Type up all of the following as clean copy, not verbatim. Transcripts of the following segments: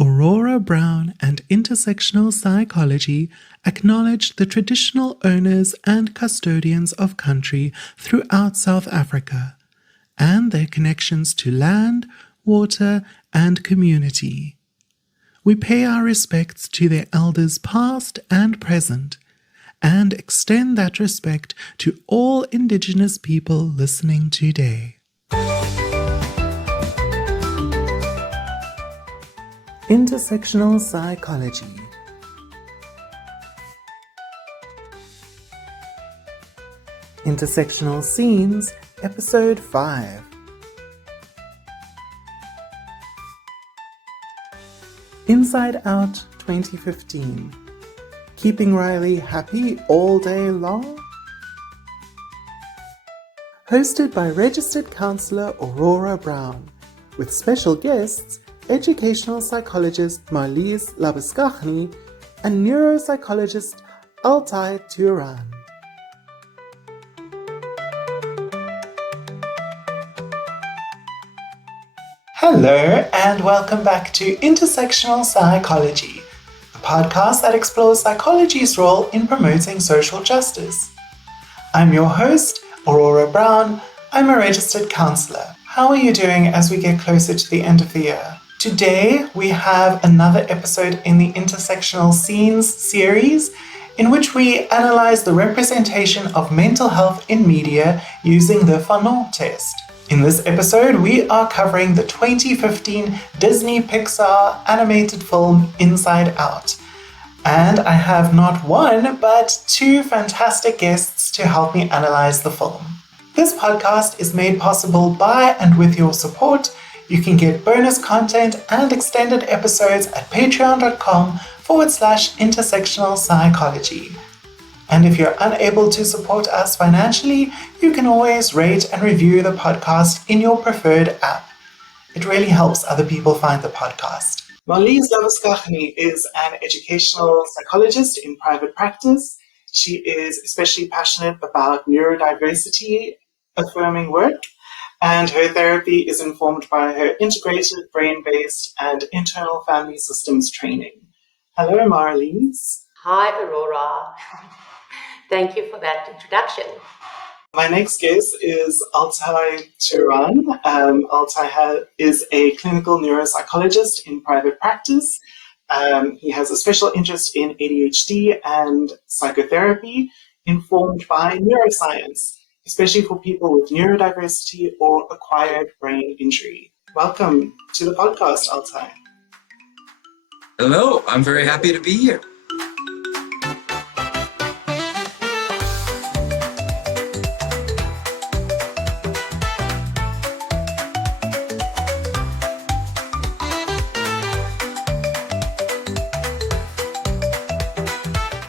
Aurora Brown and Intersectional Psychology acknowledge the traditional owners and custodians of country throughout South Africa and their connections to land, water, and community. We pay our respects to their elders past and present, and extend that respect to all Indigenous people listening today. Intersectional Psychology. Intersectional Scenes, Episode 5. Inside Out 2015. Keeping Riley happy all day long? Hosted by registered counsellor Aurora Brown, with special guests educational psychologist Marlize Labuschagne and neuropsychologist Altay Turan. Hello and welcome back to Intersectional Psychology, a podcast that explores psychology's role in promoting social justice. I'm your host, Aurora Brown. I'm a registered counsellor. How are you doing as we get closer to the end of the year? Today, we have another episode in the Intersectional Scenes series in which we analyze the representation of mental health in media using the Fanon test. In this episode, we are covering the 2015 Disney Pixar animated film Inside Out. And I have not one, but two fantastic guests to help me analyze the film. This podcast is made possible by and with your support. You can get bonus content and extended episodes at patreon.com/intersectional psychology. And if you're unable to support us financially, you can always rate and review the podcast in your preferred app. It really helps other people find the podcast. Marlize Labuschagne is an educational psychologist in private practice. She is especially passionate about neurodiversity affirming work, and her therapy is informed by her integrated brain-based and internal family systems training. Hello, Marlize. Hi, Aurora. Thank you for that introduction. My next guest is Altay Turan. Altay is a clinical neuropsychologist in private practice. He has a special interest in ADHD and psychotherapy informed by neuroscience, especially for people with neurodiversity or acquired brain injury. Welcome to the podcast, Altay. Hello, I'm very happy to be here.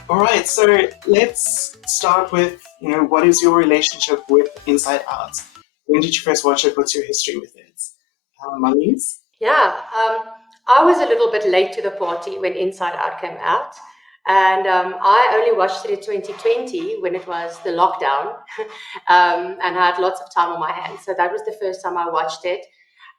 All right, so let's start with, what is your relationship with Inside Out? When did you first watch it? What's your history with it? Marlize? Yeah, I was a little bit late to the party when Inside Out came out. And I only watched it in 2020 when it was the lockdown and I had lots of time on my hands. So that was the first time I watched it.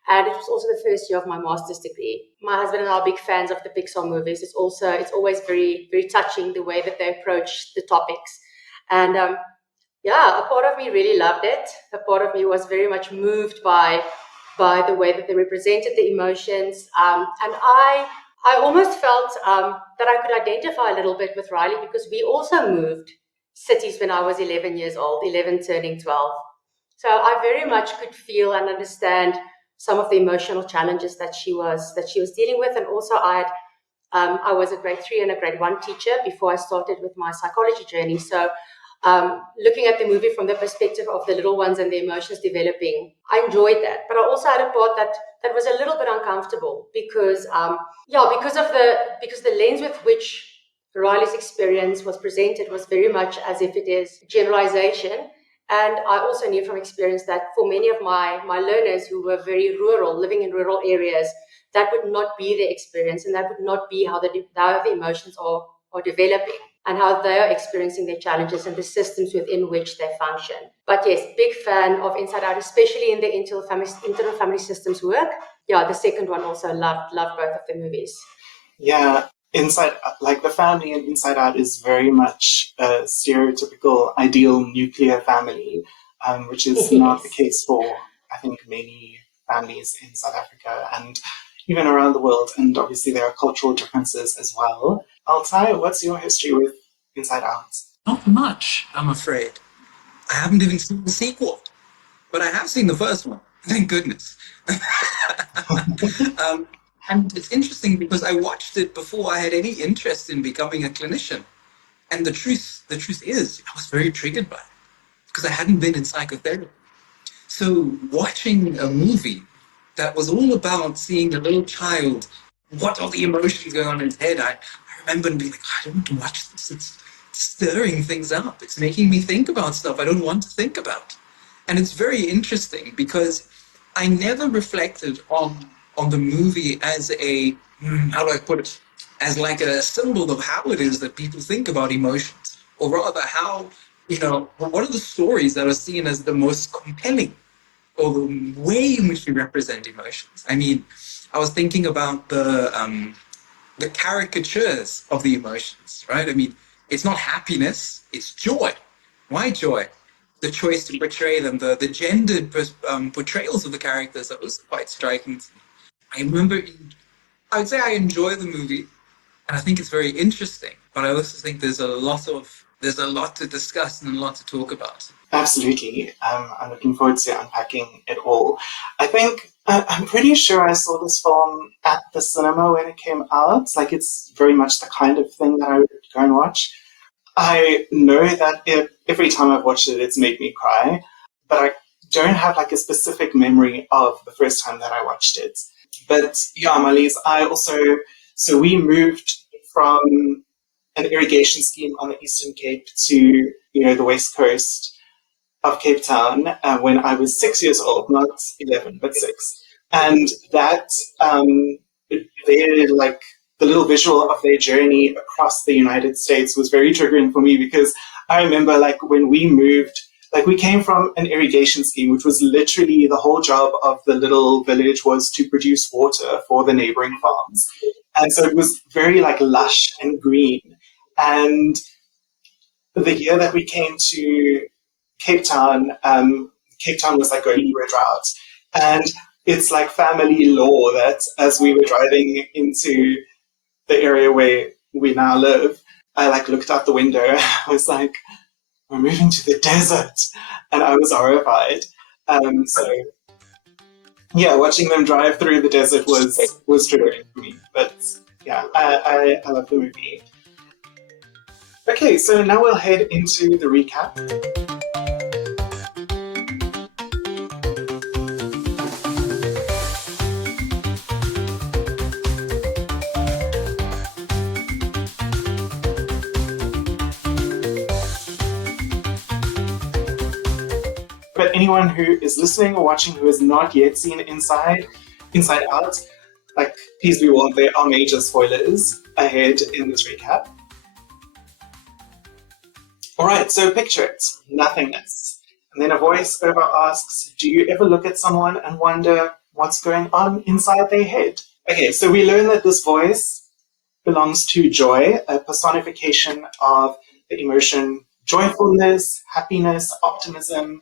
And it was also the first year of my master's degree. My husband and I are big fans of the Pixar movies. It's always very, very touching the way that they approach the topics. And a part of me really loved it. A part of me was very much moved by the way that they represented the emotions. And I almost felt that I could identify a little bit with Riley because we also moved cities when I was 11 years old, 11 turning 12. So I very much could feel and understand some of the emotional challenges that she was dealing with. And also I was a grade 3 and a grade 1 teacher before I started with my psychology journey. So looking at the movie from the perspective of the little ones and the emotions developing, I enjoyed that. But I also had a part that was a little bit uncomfortable because the lens with which Riley's experience was presented was very much as if it is generalization. And I also knew from experience that for many of my learners who were very rural, living in rural areas, that would not be their experience and that would not be how the emotions are developing and how they are experiencing their challenges and the systems within which they function. But yes, big fan of Inside Out, especially in the internal family systems work. yeah, the second one also loved both of the movies. Yeah, Inside, like the family in Inside Out is very much a stereotypical ideal nuclear family, which is not the Yes. case for, I think, many families in South Africa and even around the world. And obviously, there are cultural differences as well. Altay, what's your history with Inside Out? Not much, I'm afraid. I haven't even seen the sequel, but I have seen the first one. Thank goodness. um, and it's interesting because I watched it before I had any interest in becoming a clinician. And the truth is, I was very triggered by it because I hadn't been in psychotherapy. So watching a movie that was all about seeing a little child, what are the emotions going on in his head, I remember being like, I don't want to watch this. It's stirring things up. It's making me think about stuff I don't want to think about. And it's very interesting because I never reflected on the movie as a, how do I put it, as like a symbol of how it is that people think about emotions, or rather how, what are the stories that are seen as the most compelling or the way in which we represent emotions. I mean, I was thinking about the caricatures of the emotions, right? I mean, it's not happiness, it's joy. Why joy? The choice to portray them, the gendered portrayals of the characters, that was quite striking. I remember, I would say I enjoy the movie, and I think it's very interesting, but I also think there's a lot to discuss and a lot to talk about. Absolutely. I'm looking forward to unpacking it all. I think I'm pretty sure I saw this film at the cinema when it came out. Like, it's very much the kind of thing that I would go and watch. I know that every time I've watched it, it's made me cry, but I don't have like a specific memory of the first time that I watched it. But yeah, Marlize, so we moved from an irrigation scheme on the Eastern Cape to, the West Coast of Cape Town when I was 6 years old, not 11, but 6. And that, like, the little visual of their journey across the United States was very triggering for me because I remember, like, when we moved, like, we came from an irrigation scheme, which was literally the whole job of the little village was to produce water for the neighboring farms. And so it was very, like, lush and green. And the year that we came to Cape Town was like going through a drought. And it's like family law that as we were driving into the area where we now live, I like looked out the window and I was like, we're moving to the desert. And I was horrified. So yeah, watching them drive through the desert was triggering for me. But yeah, I love the movie. Okay, so now we'll head into the recap. But anyone who is listening or watching who has not yet seen Inside Out, like, please be warned, there are major spoilers ahead in this recap. Alright, so picture it, nothingness. And then a voice over asks, do you ever look at someone and wonder what's going on inside their head? Okay, so we learn that this voice belongs to Joy, a personification of the emotion joyfulness, happiness, optimism.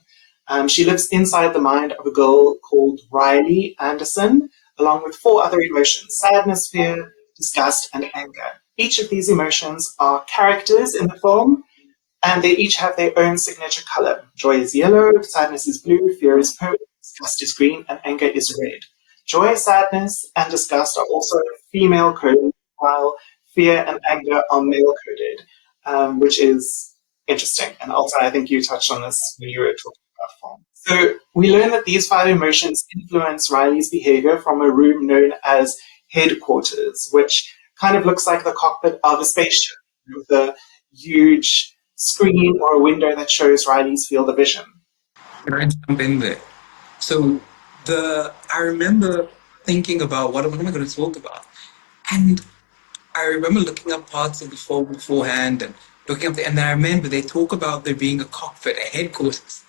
She lives inside the mind of a girl called Riley Anderson, along with 4 other emotions: sadness, fear, disgust, and anger. Each of these emotions are characters in the film, and they each have their own signature color. Joy is yellow, sadness is blue, fear is purple, disgust is green, and anger is red. Joy, sadness, and disgust are also female coded, while fear and anger are male coded, which is interesting. And also, I think you touched on this when you were talking about form. So we learn that these 5 emotions influence Riley's behavior from a room known as headquarters, which kind of looks like the cockpit of a spaceship with a huge screen or a window that shows Riley's field of vision. Can I jump in there? So I remember thinking about what am I going to talk about, and I remember looking up parts of the film beforehand and looking up, and then I remember they talk about there being a cockpit, a headquarters,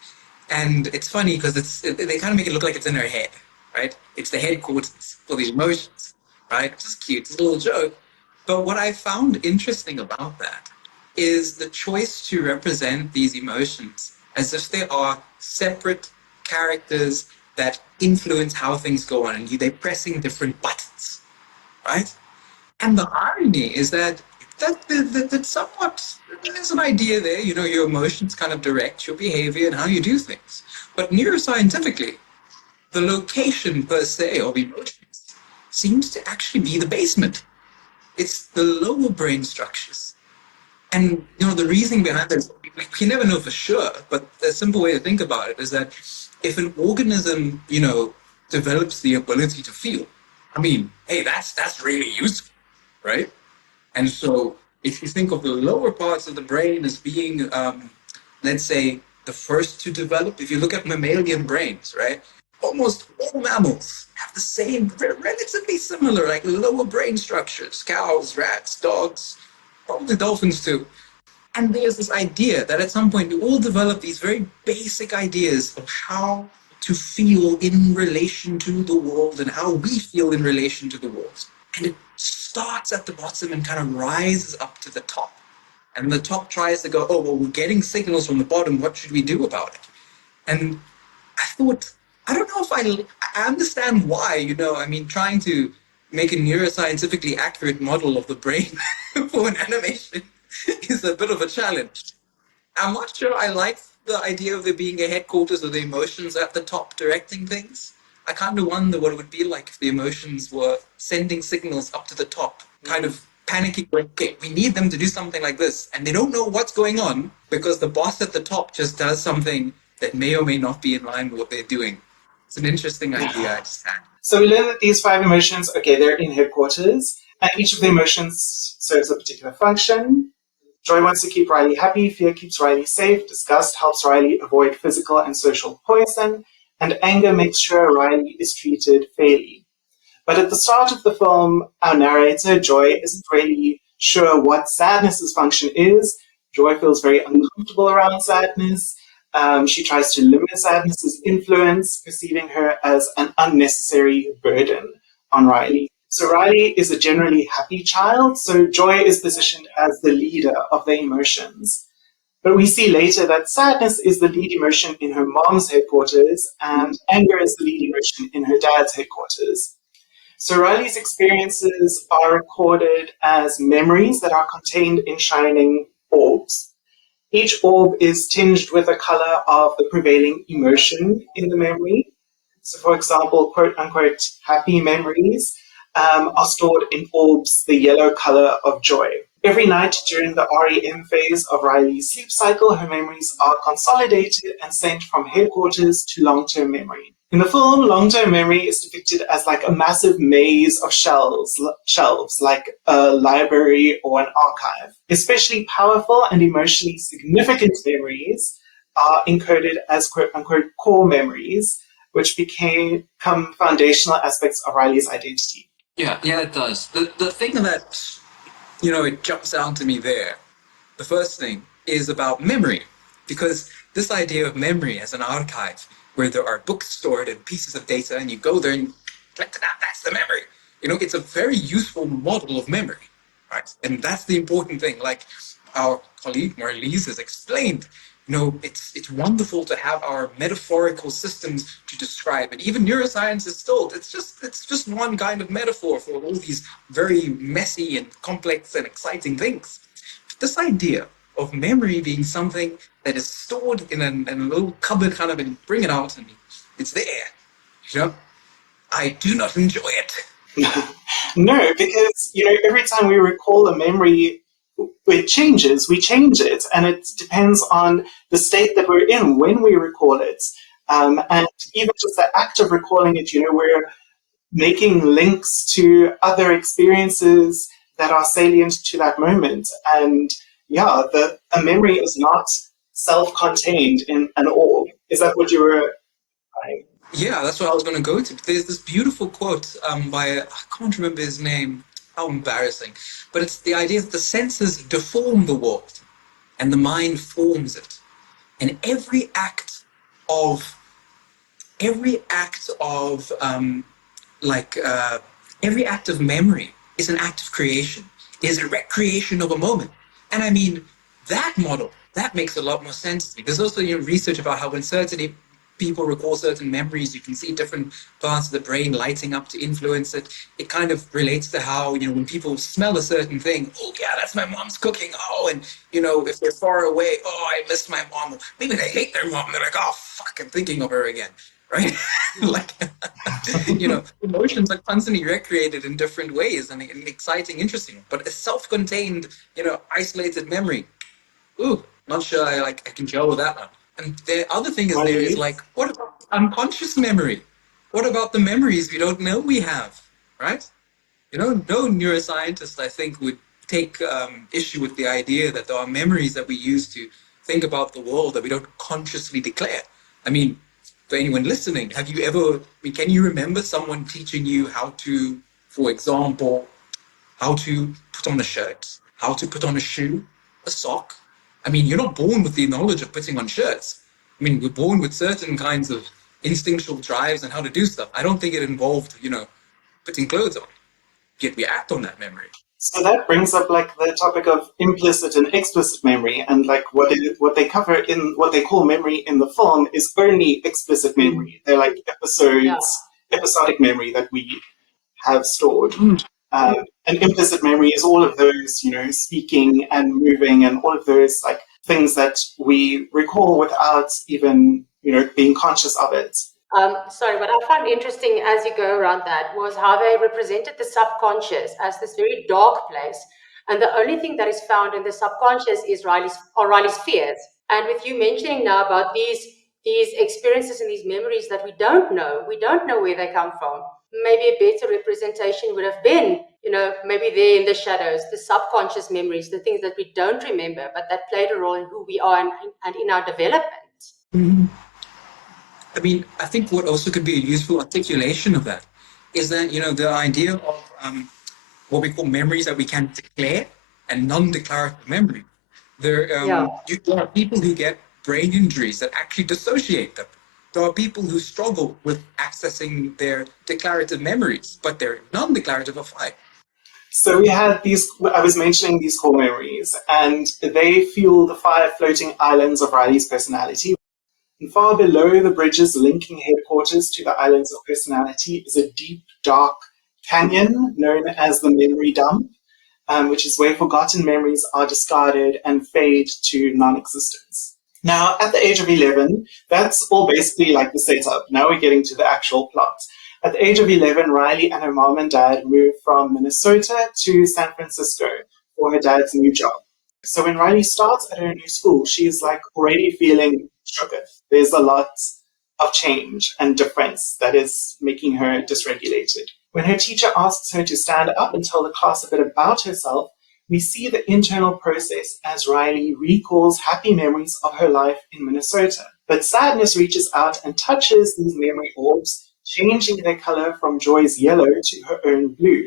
and it's funny because they kind of make it look like it's in her head, right? It's the headquarters for the emotions, right? Which is cute. It's a little joke. But what I found interesting about that is the choice to represent these emotions as if they are separate characters that influence how things go on, and they're pressing different buttons, right? And the irony is that somewhat there's an idea there, your emotions kind of direct your behavior and how you do things. But neuroscientifically, the location per se of emotions seems to actually be the basement. It's the lower brain structures. And the reasoning behind this, we can never know for sure, but a simple way to think about it is that if an organism, develops the ability to feel, I mean, hey, that's really useful, right? And so if you think of the lower parts of the brain as being, let's say, the first to develop, if you look at mammalian brains, right? Almost all mammals have the same, relatively similar, like lower brain structures. Cows, rats, dogs, probably dolphins too. And there's this idea that at some point we all develop these very basic ideas of how to feel in relation to the world and how we feel in relation to the world. And it starts at the bottom and kind of rises up to the top. And the top tries to go, oh, well, we're getting signals from the bottom. What should we do about it? And I thought, I don't know if I understand why, trying to make a neuroscientifically accurate model of the brain for an animation is a bit of a challenge. I'm not sure I like the idea of there being a headquarters of the emotions at the top directing things. I kind of wonder what it would be like if the emotions were sending signals up to the top, kind of panicking, going, okay, we need them to do something like this. And they don't know what's going on because the boss at the top just does something that may or may not be in line with what they're doing. It's an interesting idea I just had. So we learn that these 5 emotions, okay, they're in headquarters, and each of the emotions serves a particular function. Joy wants to keep Riley happy, fear keeps Riley safe, disgust helps Riley avoid physical and social poison, and anger makes sure Riley is treated fairly. But at the start of the film, our narrator, Joy, isn't really sure what sadness's function is. Joy feels very uncomfortable around sadness. She tries to limit sadness's influence, perceiving her as an unnecessary burden on Riley. So Riley is a generally happy child, so Joy is positioned as the leader of the emotions. But we see later that sadness is the lead emotion in her mom's headquarters, and anger is the lead emotion in her dad's headquarters. So Riley's experiences are recorded as memories that are contained in shining orbs. Each orb is tinged with a color of the prevailing emotion in the memory. So, for example, quote unquote, happy memories are stored in orbs, the yellow color of joy. Every night during the REM phase of Riley's sleep cycle, her memories are consolidated and sent from headquarters to long-term memory. In the film, long-term memory is depicted as like a massive maze of shelves like a library or an archive. Especially powerful and emotionally significant memories are encoded as quote-unquote core memories, which become foundational aspects of Riley's identity. Yeah, it does. The thing that, it jumps out to me there, the first thing is about memory, because this idea of memory as an archive where there are books stored and pieces of data and you go there and collect it out, that's the memory. It's a very useful model of memory, right? And that's the important thing. Like our colleague Marlize has explained, it's wonderful to have our metaphorical systems to describe it. Even neuroscience is still, it's just one kind of metaphor for all these very messy and complex and exciting things. This idea of memory being something that is stored in a little cupboard, kind of, and bring it out and it's there. I do not enjoy it. No, because every time we recall a memory, it changes. We change it, and it depends on the state that we're in when we recall it. And even just the act of recalling it, we're making links to other experiences that are salient to that moment. And yeah, a memory is not self-contained in an orb. Is that what you were saying? Yeah, that's what I was going to go to. There's this beautiful quote by, I can't remember his name, how embarrassing, but it's the idea that the senses deform the world and the mind forms it. And every act of every act of every act of memory is an act of creation, is a recreation of a moment. And I mean, that model, that makes a lot more sense to me. There's also research about how when certain people recall certain memories, you can see different parts of the brain lighting up to influence it. It kind of relates to how, when people smell a certain thing, oh yeah, that's my mom's cooking. Oh, and if they're far away, oh, I miss my mom. Maybe they hate their mom. They're like, oh, fuck, I'm thinking of her again. Right? Like, emotions are constantly recreated in different ways and exciting, interesting. But a self-contained, isolated memory, ooh, not sure I can gel with that one. And the other thing is there is like, what about unconscious memory? What about the memories we don't know we have, right? No neuroscientist, I think, would take issue with the idea that there are memories that we use to think about the world that we don't consciously declare. I mean, for anyone listening, can you remember someone teaching you how to, for example, how to put on a shirt, how to put on a shoe, a sock? I mean, you're not born with the knowledge of putting on shirts. I mean, we're born with certain kinds of instinctual drives and how to do stuff. I don't think it involved, putting clothes on. Yet we act on that memory. So that brings up like the topic of implicit and explicit memory, and like what they cover in what they call memory in the film is only explicit memory. They're like episodic memory that we have stored. And implicit memory is all of those, speaking and moving and all of those like things that we recall without even, being conscious of it. Sorry, what I found interesting as you go around that was how they represented the subconscious as this very dark place. And the only thing that is found in the subconscious is Riley's fears. And with you mentioning now about these experiences and these memories that we don't know where they come from. Maybe a better representation would have been, maybe there in the shadows, the subconscious memories, the things that we don't remember, but that played a role in who we are and in our development. Mm-hmm. I mean, I think what also could be a useful articulation of that is that, the idea of what we call memories that we can declare and non-declarative memory. There are people who get brain injuries that actually dissociate them. There are people who struggle with accessing their declarative memories, but their non-declarative are fine. So we had I was mentioning these core memories, and they fuel the 5 floating islands of Riley's personality. And far below the bridges linking headquarters to the islands of personality is a deep, dark canyon known as the memory dump, which is where forgotten memories are discarded and fade to non-existence. Now, at the age of 11, that's all basically like the setup. Now we're getting to the actual plot. At the age of 11, Riley and her mom and dad moved from Minnesota to San Francisco for her dad's new job. So when Riley starts at her new school, she's like already feeling shooketh. There's a lot of change and difference that is making her dysregulated. When her teacher asks her to stand up and tell the class a bit about herself, we see the internal process as Riley recalls happy memories of her life in Minnesota. But sadness reaches out and touches these memory orbs, changing their color from Joy's yellow to her own blue,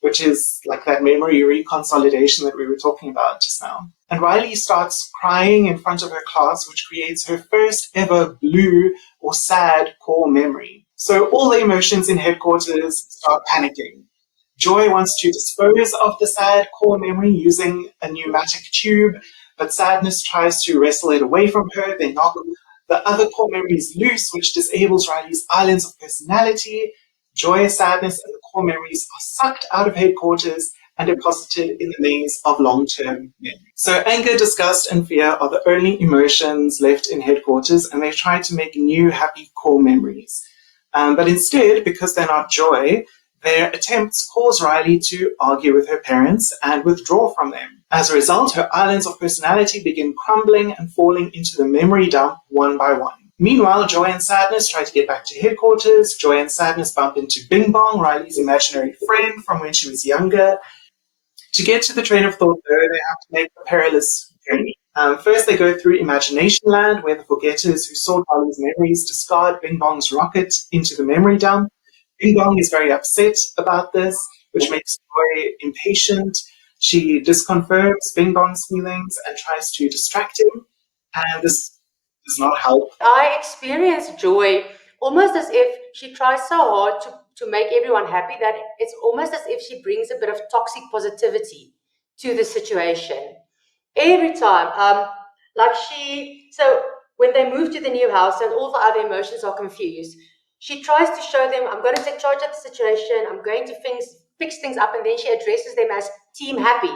which is like that memory reconsolidation that we were talking about just now. And Riley starts crying in front of her class, which creates her first ever blue or sad core memory. So all the emotions in headquarters start panicking. Joy wants to dispose of the sad core memory using a pneumatic tube, but sadness tries to wrestle it away from her. They knock the other core memories loose, which disables Riley's islands of personality. Joy, sadness, and the core memories are sucked out of headquarters and deposited in the maze of long-term memory. So anger, disgust, and fear are the only emotions left in headquarters, and they try to make new happy core memories. But instead, because they're not joy, their attempts cause Riley to argue with her parents and withdraw from them. As a result, her islands of personality begin crumbling and falling into the memory dump one by one. Meanwhile, Joy and Sadness try to get back to headquarters. Joy and Sadness bump into Bing Bong, Riley's imaginary friend from when she was younger. To get to the train of thought, though, they have to make a perilous journey. First, they go through Imagination Land, where the forgetters who sought Riley's memories discard Bing Bong's rocket into the memory dump. Bing Bong is very upset about this, which makes Joy impatient. She disconfirms Bing Bong's feelings and tries to distract him, and this does not help. I experienced joy almost as if she tries so hard to make everyone happy that it's almost as if she brings a bit of toxic positivity to the situation. Every time, so when they move to the new house and all the other emotions are confused, she tries to show them, I'm going to take charge of the situation, I'm going to fix things up, and then she addresses them as team happy.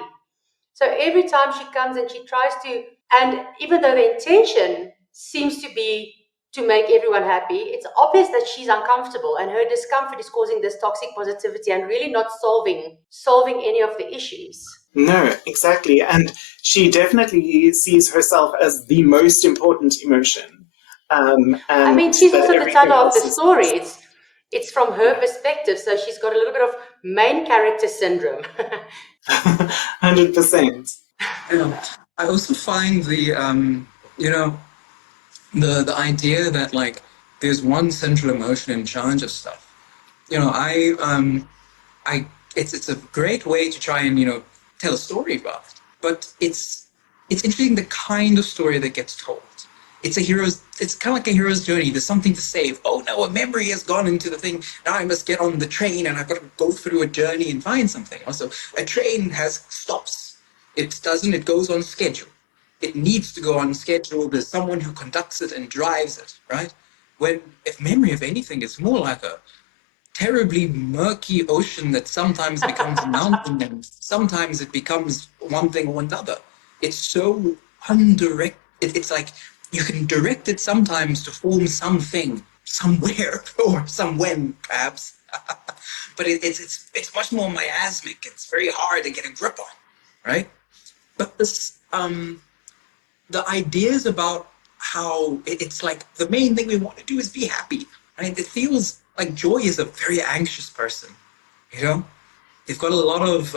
So every time she comes and she tries to, and even though the intention seems to be to make everyone happy, it's obvious that she's uncomfortable and her discomfort is causing this toxic positivity and really not solving any of the issues. No, exactly. And she definitely sees herself as the most important emotion. I mean, she's also the teller of the story. It's from her perspective, so she's got a little bit of main character syndrome. 100%. Yeah. I also find the idea that like there's one central emotion in charge of stuff. It's a great way to try and tell a story about it. But it's interesting the kind of story that gets told. It's kind of like a hero's journey. There's something to save. Oh no, a memory has gone into the thing. Now I must get on the train and I've got to go through a journey and find something. Also, a train has stops. It goes on schedule. It needs to go on schedule. There's someone who conducts it and drives it, right? If memory of anything, it's more like a terribly murky ocean that sometimes becomes a mountain and sometimes it becomes one thing or another. It's so undirect. It's like you can direct it sometimes to form something somewhere or somewhen, perhaps. But it's much more miasmic. It's very hard to get a grip on, right? But the ideas about how it's like the main thing we want to do is be happy. I mean, it feels like Joy is a very anxious person, you know? They've got a lot of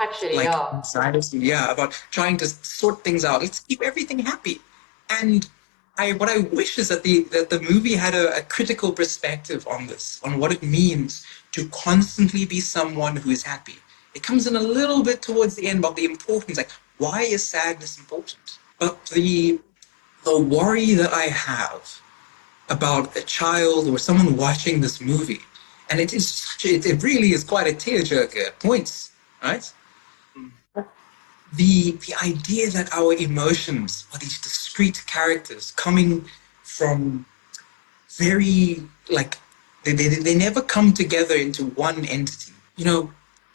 Actually, like yeah. anxiety, yeah, about trying to sort things out. Let's keep everything happy. And what I wish is that the movie had a critical perspective on this, on what it means to constantly be someone who is happy. It comes in a little bit towards the end about the importance, like why is sadness important? But the worry that I have about a child or someone watching this movie, and it really is quite a tearjerker at points, right? The idea that our emotions are these discrete characters coming from very like they never come together into one entity.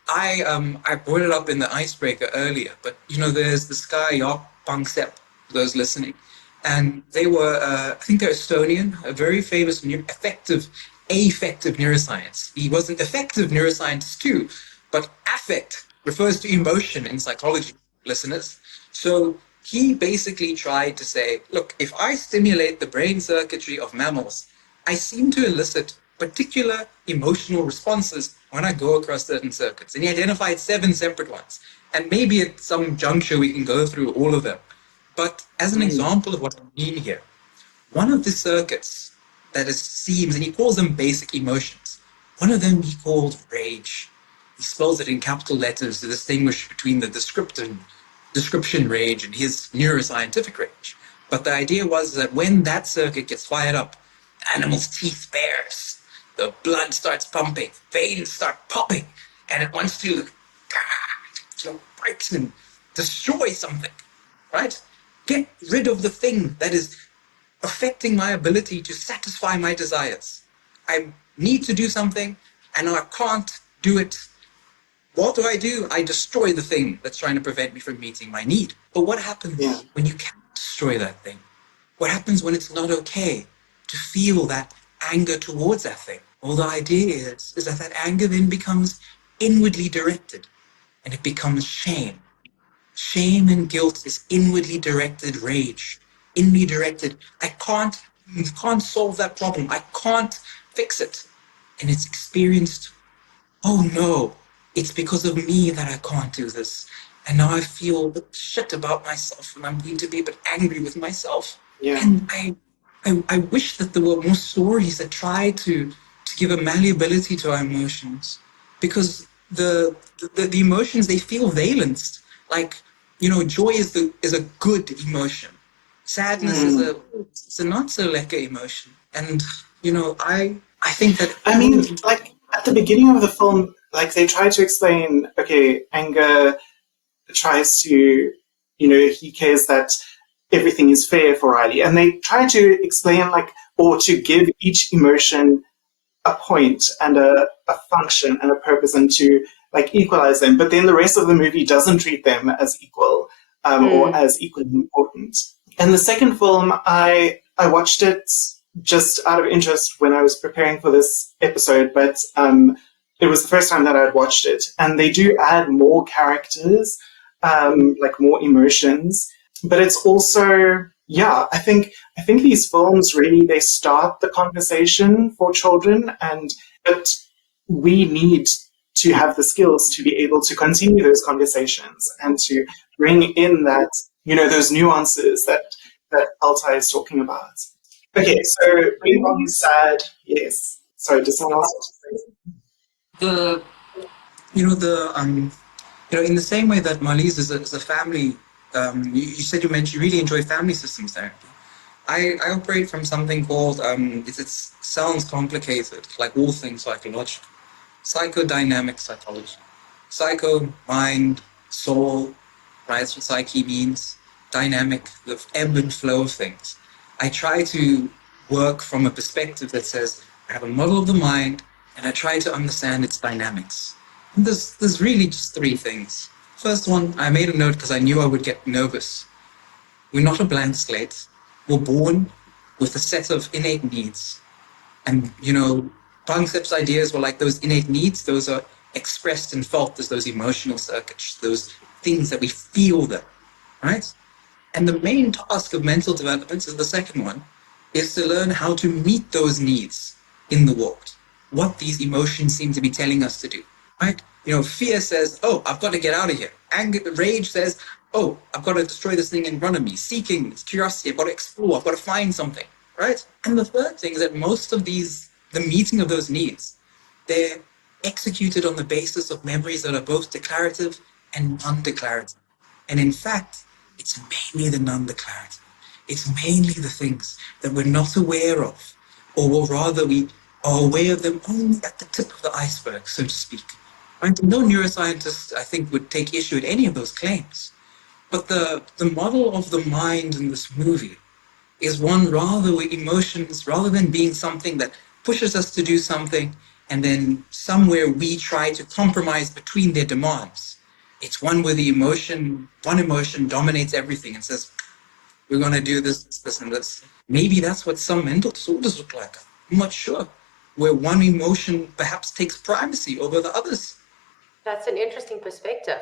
I brought it up in the icebreaker earlier, but there's this guy Jaap Panksepp, those listening, and they were I think they're Estonian, a very famous affective neuroscience. He was an effective neuroscientist too, but affect refers to emotion in psychology, listeners. So he basically tried to say, look, if I stimulate the brain circuitry of mammals, I seem to elicit particular emotional responses when I go across certain circuits. And he identified 7 separate ones. And maybe at some juncture we can go through all of them. But as an example of what I mean here, one of the circuits seems, and he calls them basic emotions. One of them he called rage. He spells it in capital letters to distinguish between the description rage and his neuroscientific rage. But the idea was that when that circuit gets fired up, animal's teeth bares, the blood starts pumping, veins start popping, and it wants to break and destroy something, right? Get rid of the thing that is affecting my ability to satisfy my desires. I need to do something, and I can't do it. What do? I destroy the thing that's trying to prevent me from meeting my need. But what happens when you can't destroy that thing? What happens when it's not okay to feel that anger towards that thing? Well, the idea is that anger then becomes inwardly directed, and it becomes shame. Shame and guilt is inwardly directed rage. Inwardly directed, I can't solve that problem. I can't fix it. And it's experienced, oh no, it's because of me that I can't do this. And now I feel a bit shit about myself and I'm going to be a bit angry with myself. Yeah. And I wish that there were more stories that try to give a malleability to our emotions, because the emotions, they feel valenced. Like, joy is a good emotion. Sadness is a not so lekker emotion. And I think that I mean, like at the beginning of the film, like they try to explain, okay, anger tries to, he cares that everything is fair for Riley. And they try to explain, like, or to give each emotion a point and a function and a purpose and to, like, equalize them. But then the rest of the movie doesn't treat them as equal or as equally important. And the second film, I watched it just out of interest when I was preparing for this episode, but it was the first time that I'd watched it. And they do add more characters, like more emotions, but it's also, yeah, I think these films really, they start the conversation for children, but we need to have the skills to be able to continue those conversations and to bring in that, those nuances that Altay is talking about. Okay, so Bing Bong is sad, yes. Sorry, does someone else want to say the you know the in the same way that Marlize is a family, you said you really enjoy family systems therapy. I operate from something called it sounds complicated, like all things psychological, psychodynamic psychology. Psycho, mind, soul, right? That's what psyche means. Dynamic, the ebb and flow of things. I try to work from a perspective that says I have a model of the mind and I try to understand its dynamics. And there's really just three things. First one, I made a note because I knew I would get nervous. We're not a blank slate. We're born with a set of innate needs. And, concepts, ideas were like those innate needs. Those are expressed and felt as those emotional circuits, those things that we feel them, right? And the main task of mental development is the second one, is to learn how to meet those needs in the world, what these emotions seem to be telling us to do, right? Fear says, oh, I've got to get out of here. Anger, rage says, oh, I've got to destroy this thing in front of me. Seeking, it's curiosity, I've got to explore, I've got to find something, right? And the third thing is that most of the meeting of those needs, they're executed on the basis of memories that are both declarative and non-declarative. And in fact, it's mainly the non-declarative. It's mainly the things that we're not aware of, or rather we are aware of them only at the tip of the iceberg, so to speak. Right? No neuroscientist, I think, would take issue with any of those claims. But the model of the mind in this movie is one rather where emotions, rather than being something that pushes us to do something and then somewhere we try to compromise between their demands, it's one where one emotion dominates everything and says, we're going to do this, this, and this. Maybe that's what some mental disorders look like. I'm not sure. Where one emotion perhaps takes primacy over the others. That's an interesting perspective.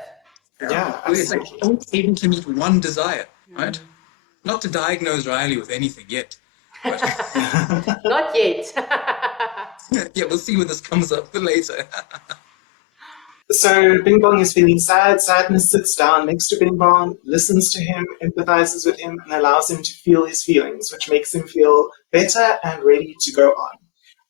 Yeah, Where it's like absolutely. only able to meet one desire, right? Not to diagnose Riley with anything yet. But Not yet. yeah, we'll see when this comes up later. So Bing Bong is feeling sad. Sadness sits down next to Bing Bong, listens to him, empathizes with him, and allows him to feel his feelings, which makes him feel better and ready to go on.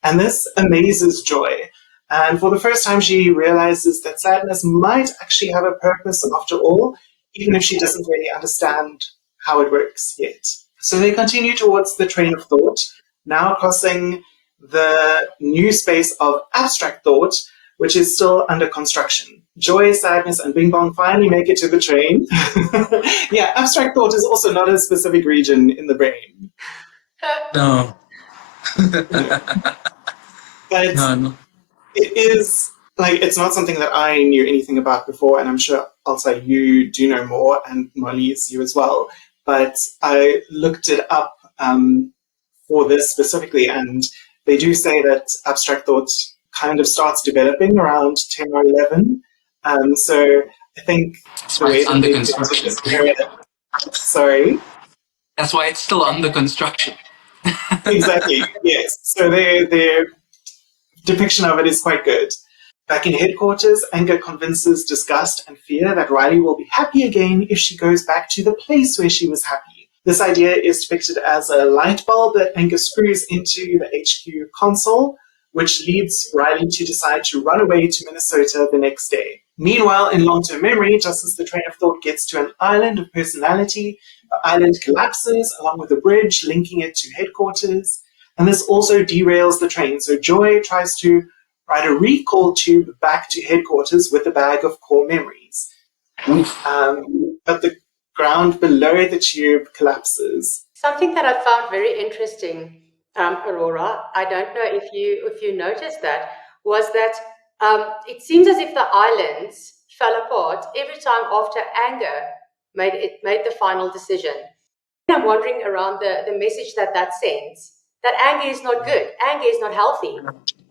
And this amazes Joy. And for the first time, she realizes that sadness might actually have a purpose after all, even if she doesn't really understand how it works yet. So they continue towards the train of thought, now crossing the new space of abstract thought, which is still under construction. Joy, sadness, and Bing Bong finally make it to the train. Yeah, abstract thought is also not a specific region in the brain. No. But No. it is, like, it's not something that I knew anything about before, and I'm sure, Altay, you do know more, and Marlize, you as well. But I looked it up for this specifically, and they do say that abstract thought kind of starts developing around 10 or 11. So I think That's the why way it's that under they get to construction. this area, sorry, That's why it's still under construction. exactly, yes. So their depiction of it is quite good. Back in headquarters, Anger convinces disgust and fear that Riley will be happy again if she goes back to the place where she was happy. This idea is depicted as a light bulb that Anger screws into the HQ console, which leads Riley to decide to run away to Minnesota the next day. Meanwhile, in long-term memory, just as the train of thought gets to an island of personality, the island collapses along with a bridge linking it to headquarters, And this also derails the train. So Joy tries to ride a recall tube back to headquarters with a bag of core memories. But the ground below the tube collapses. Something that I found very interesting, Aurora, I don't know if you noticed that, was that it seems as if the islands fell apart every time after anger made the final decision. I'm wondering around the message that sends, that anger is not good, anger is not healthy,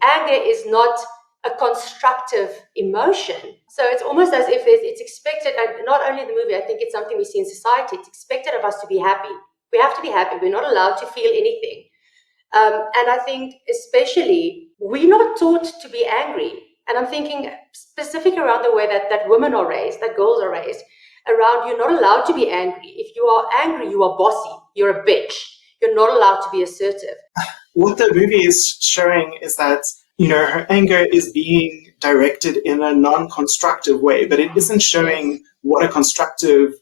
anger is not a constructive emotion. So it's almost as if it's expected, and not only in the movie, I think it's something we see in society, it's expected of us to be happy. We have to be happy. We're not allowed to feel anything. And I think especially we're not taught to be angry. And I'm thinking specific around the way that women are raised, that girls are raised, around you're not allowed to be angry. If you are angry, you are bossy. You're a bitch. You're not allowed to be assertive. What the movie is showing is that, her anger is being directed in a non-constructive way, but it isn't showing what a constructive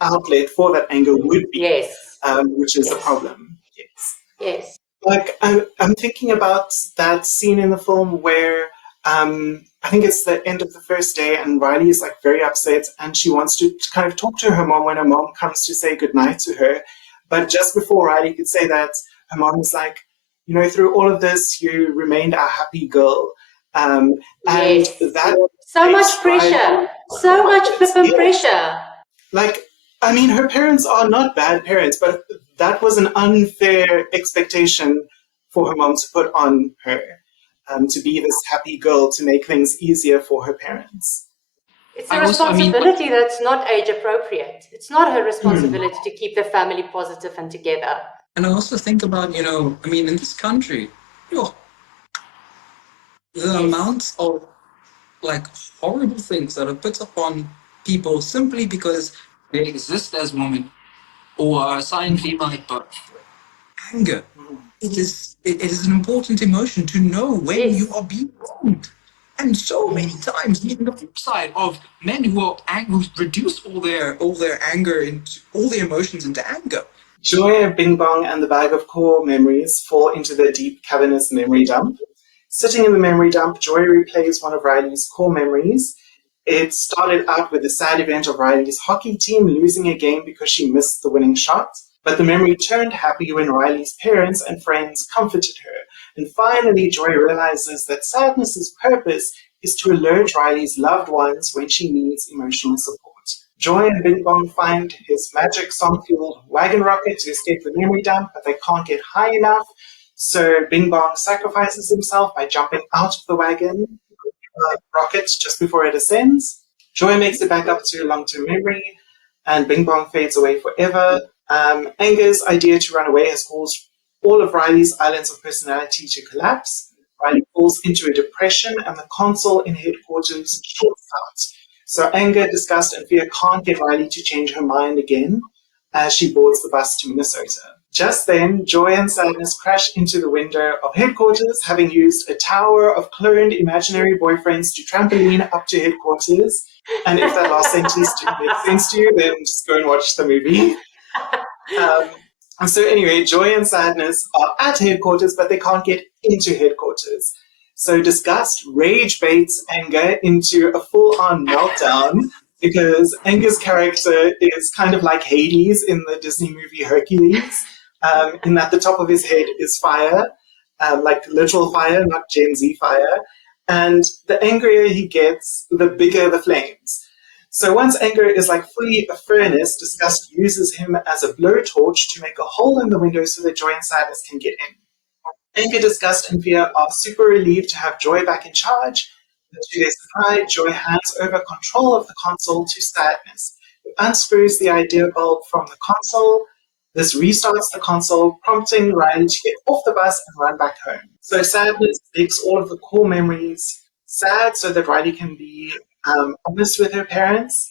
outlet for that anger would be. Yes. Which is a problem. Yes. Yes. Like, I'm thinking about that scene in the film where I think it's the end of the first day and Riley is like very upset and she wants to kind of talk to her mom when her mom comes to say goodnight to her. But just before Riley could say that, her mom is like, through all of this, you remained a happy girl. And yes. that so much pressure. So much flippin' pressure. Like, I mean, her parents are not bad parents, but that was an unfair expectation for her mom to put on her, to be this happy girl, to make things easier for her parents. It's a responsibility that's not age appropriate. It's not her responsibility to keep the family positive and together. And I also think about, in this country, the amount of like horrible things that are put upon people simply because they exist as women or are assigned female at birth. Anger. It is an important emotion to know when you are being wronged. And so many times, even the flip side of men who are angry, who reduce all their anger into all their emotions into anger. Joy, Bing Bong, and the bag of core memories fall into the deep cavernous memory dump. Sitting in the memory dump, Joy replays one of Riley's core memories. It started out with the sad event of Riley's hockey team losing a game because she missed the winning shot. But the memory turned happy when Riley's parents and friends comforted her. And finally, Joy realizes that sadness's purpose is to alert Riley's loved ones when she needs emotional support. Joy and Bing Bong find his magic song-fueled wagon rocket to escape the memory dump, but they can't get high enough. So Bing Bong sacrifices himself by jumping out of the wagon rocket just before it ascends. Joy makes it back up to long-term memory, and Bing Bong fades away forever. Anger's idea to run away has caused all of Riley's islands of personality to collapse. Riley falls into a depression, and the console in headquarters shorts out. So anger, disgust, and fear can't get Riley to change her mind again as she boards the bus to Minnesota. Just then, Joy and Sadness crash into the window of headquarters, having used a tower of cloned imaginary boyfriends to trampoline up to headquarters. And if that last sentence didn't make sense to you, then just go and watch the movie. So anyway, Joy and Sadness are at headquarters, but they can't get into headquarters. So disgust rage baits Anger into a full-on meltdown because Anger's character is kind of like Hades in the Disney movie Hercules, in that the top of his head is fire, like literal fire, not Gen Z fire. And the angrier he gets, the bigger the flames. So once Anger is like fully a furnace, Disgust uses him as a blowtorch to make a hole in the window so that Joy and Sadness can get in. Anger, Disgust, and Fear are super relieved to have Joy back in charge. But to their surprise, Joy hands over control of the console to Sadness, who unscrews the idea bulb from the console. This restarts the console, prompting Riley to get off the bus and run back home. So Sadness makes all of the core memories sad so that Riley can be honest with her parents.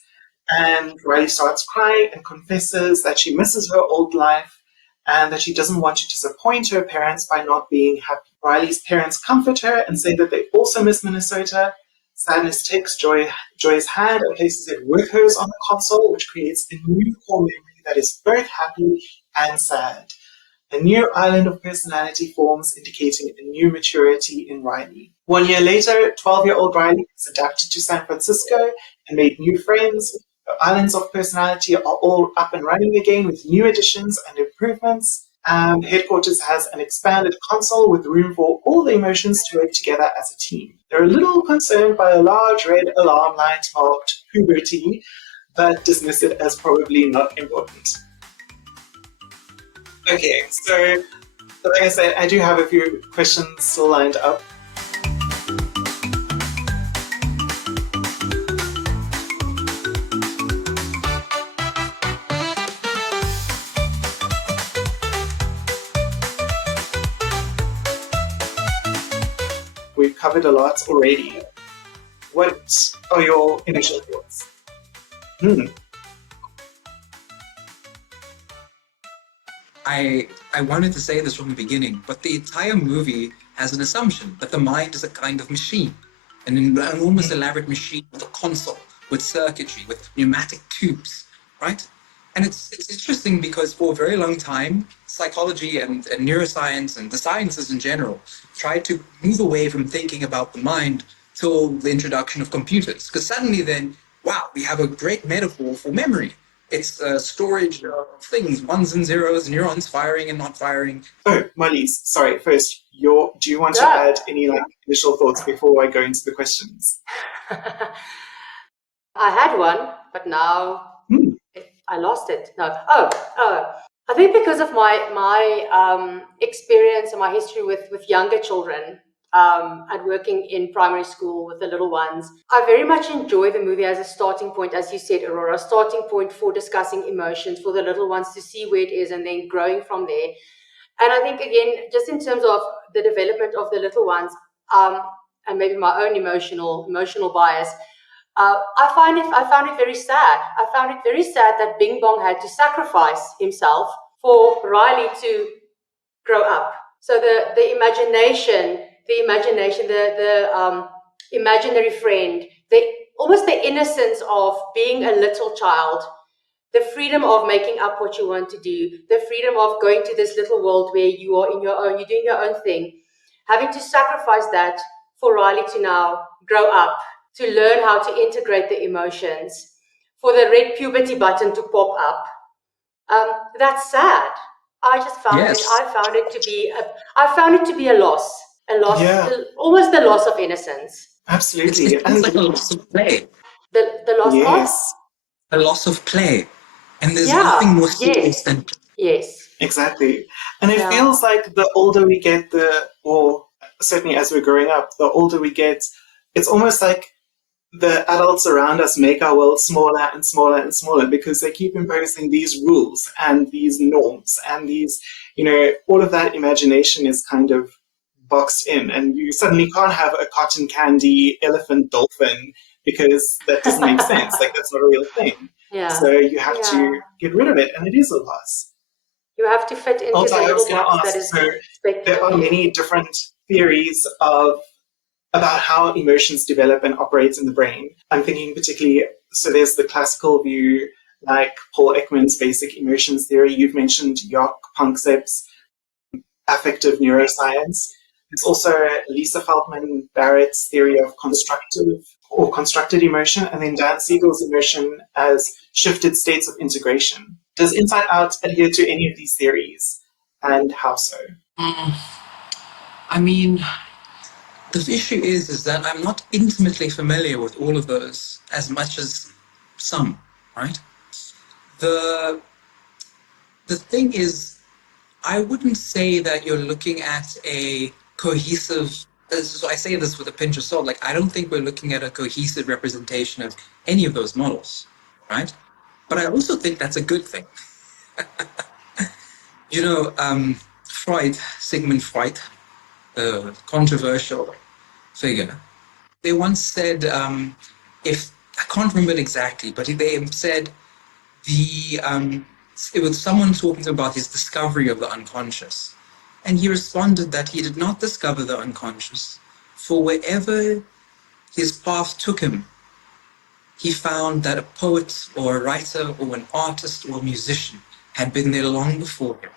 And Riley starts crying and confesses that she misses her old life and that she doesn't want to disappoint her parents by not being happy. Riley's parents comfort her and say that they also miss Minnesota. Sadness takes Joy's hand and places it with hers on the console, which creates a new core memory that is both happy and sad. A new island of personality forms, indicating a new maturity in Riley. 1 year later, 12-year-old Riley is adapted to San Francisco and made new friends. The islands of personality are all up and running again with new additions and improvements. Headquarters has an expanded console with room for all the emotions to work together as a team. They're a little concerned by a large red alarm light marked puberty, but dismiss it as probably not important. Okay, so like I said, I do have a few questions still lined up. We've covered a lot already. What are your initial thoughts? I wanted to say this from the beginning, but the entire movie has an assumption that the mind is a kind of machine, an enormous elaborate machine with a console, with circuitry, with pneumatic tubes, right? And it's interesting because for a very long time, psychology and neuroscience and the sciences in general tried to move away from thinking about the mind till the introduction of computers. Because suddenly then, wow, we have a great metaphor for memory. It's storage of things, ones and zeros, neurons firing and not firing. Oh, Marlize, sorry, first, do you want to add any initial thoughts before I go into the questions? I had one, but now I lost it. No. I think because of my experience and my history with younger children and working in primary school with the little ones, I very much enjoy the movie as a starting point, as you said, Aurora, starting point for discussing emotions for the little ones to see where it is and then growing from there. And I think, again, just in terms of the development of the little ones and maybe my own emotional bias, I found it very sad. I found it very sad that Bing Bong had to sacrifice himself for Riley to grow up. So the imagination, the imaginary friend, almost the innocence of being a little child, the freedom of making up what you want to do, the freedom of going to this little world where you are in your own, you're doing your own thing, having to sacrifice that for Riley to now grow up, to learn how to integrate the emotions, for the red puberty button to pop up. That's sad. I just found it. I found it to be a loss, almost the loss of innocence. Absolutely. It's like a loss of play. The loss yes. A loss of play. And there's nothing more serious than yes. Exactly. And it feels like the older we get, or certainly as we're growing up, the older we get, it's almost like the adults around us make our world smaller and smaller and smaller because they keep imposing these rules and these norms and these, all of that imagination is kind of boxed in, and you suddenly can't have a cotton candy elephant dolphin because that doesn't make sense. Like, that's not a real thing. Yeah. So you have to get rid of it, and it is a loss. You have to fit into Also, the I was little box that is expected. There are many different theories about how emotions develop and operate in the brain. I'm thinking particularly, so there's the classical view, like Paul Ekman's basic emotions theory. You've mentioned Jock Panksepp's affective neuroscience. There's also Lisa Feldman Barrett's theory of constructed emotion, and then Dan Siegel's emotion as shifted states of integration. Does Inside Out adhere to any of these theories, and how so? I mean, the issue is that I'm not intimately familiar with all of those as much as some, right? The thing is, I wouldn't say that you're looking at a cohesive, so I say this with a pinch of salt, like I don't think we're looking at a cohesive representation of any of those models, right? But I also think that's a good thing. Freud, Sigmund Freud, the controversial figure, they once said, if I can't remember it exactly, but they said it was someone talking about his discovery of the unconscious, and he responded that he did not discover the unconscious, for wherever his path took him, he found that a poet or a writer or an artist or a musician had been there long before him.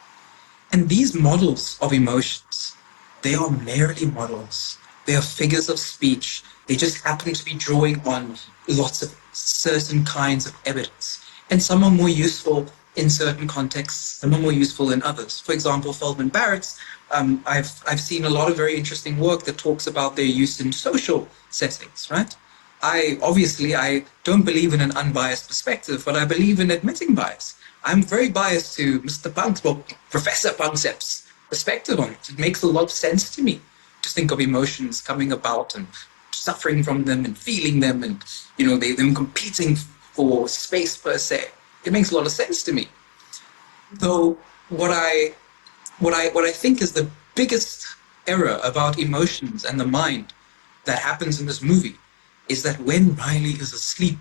And these models of emotions, they are merely models. They are figures of speech. They just happen to be drawing on lots of certain kinds of evidence. And some are more useful in certain contexts, some are more useful in others. For example, Feldman Barrett's, I've seen a lot of very interesting work that talks about their use in social settings, right? I don't believe in an unbiased perspective, but I believe in admitting bias. I'm very biased to Professor Panksepp's perspective on it. It makes a lot of sense to me to think of emotions coming about and suffering from them and feeling them and, them competing for space per se. It makes a lot of sense to me. Though what I think is the biggest error about emotions and the mind that happens in this movie is that when Riley is asleep,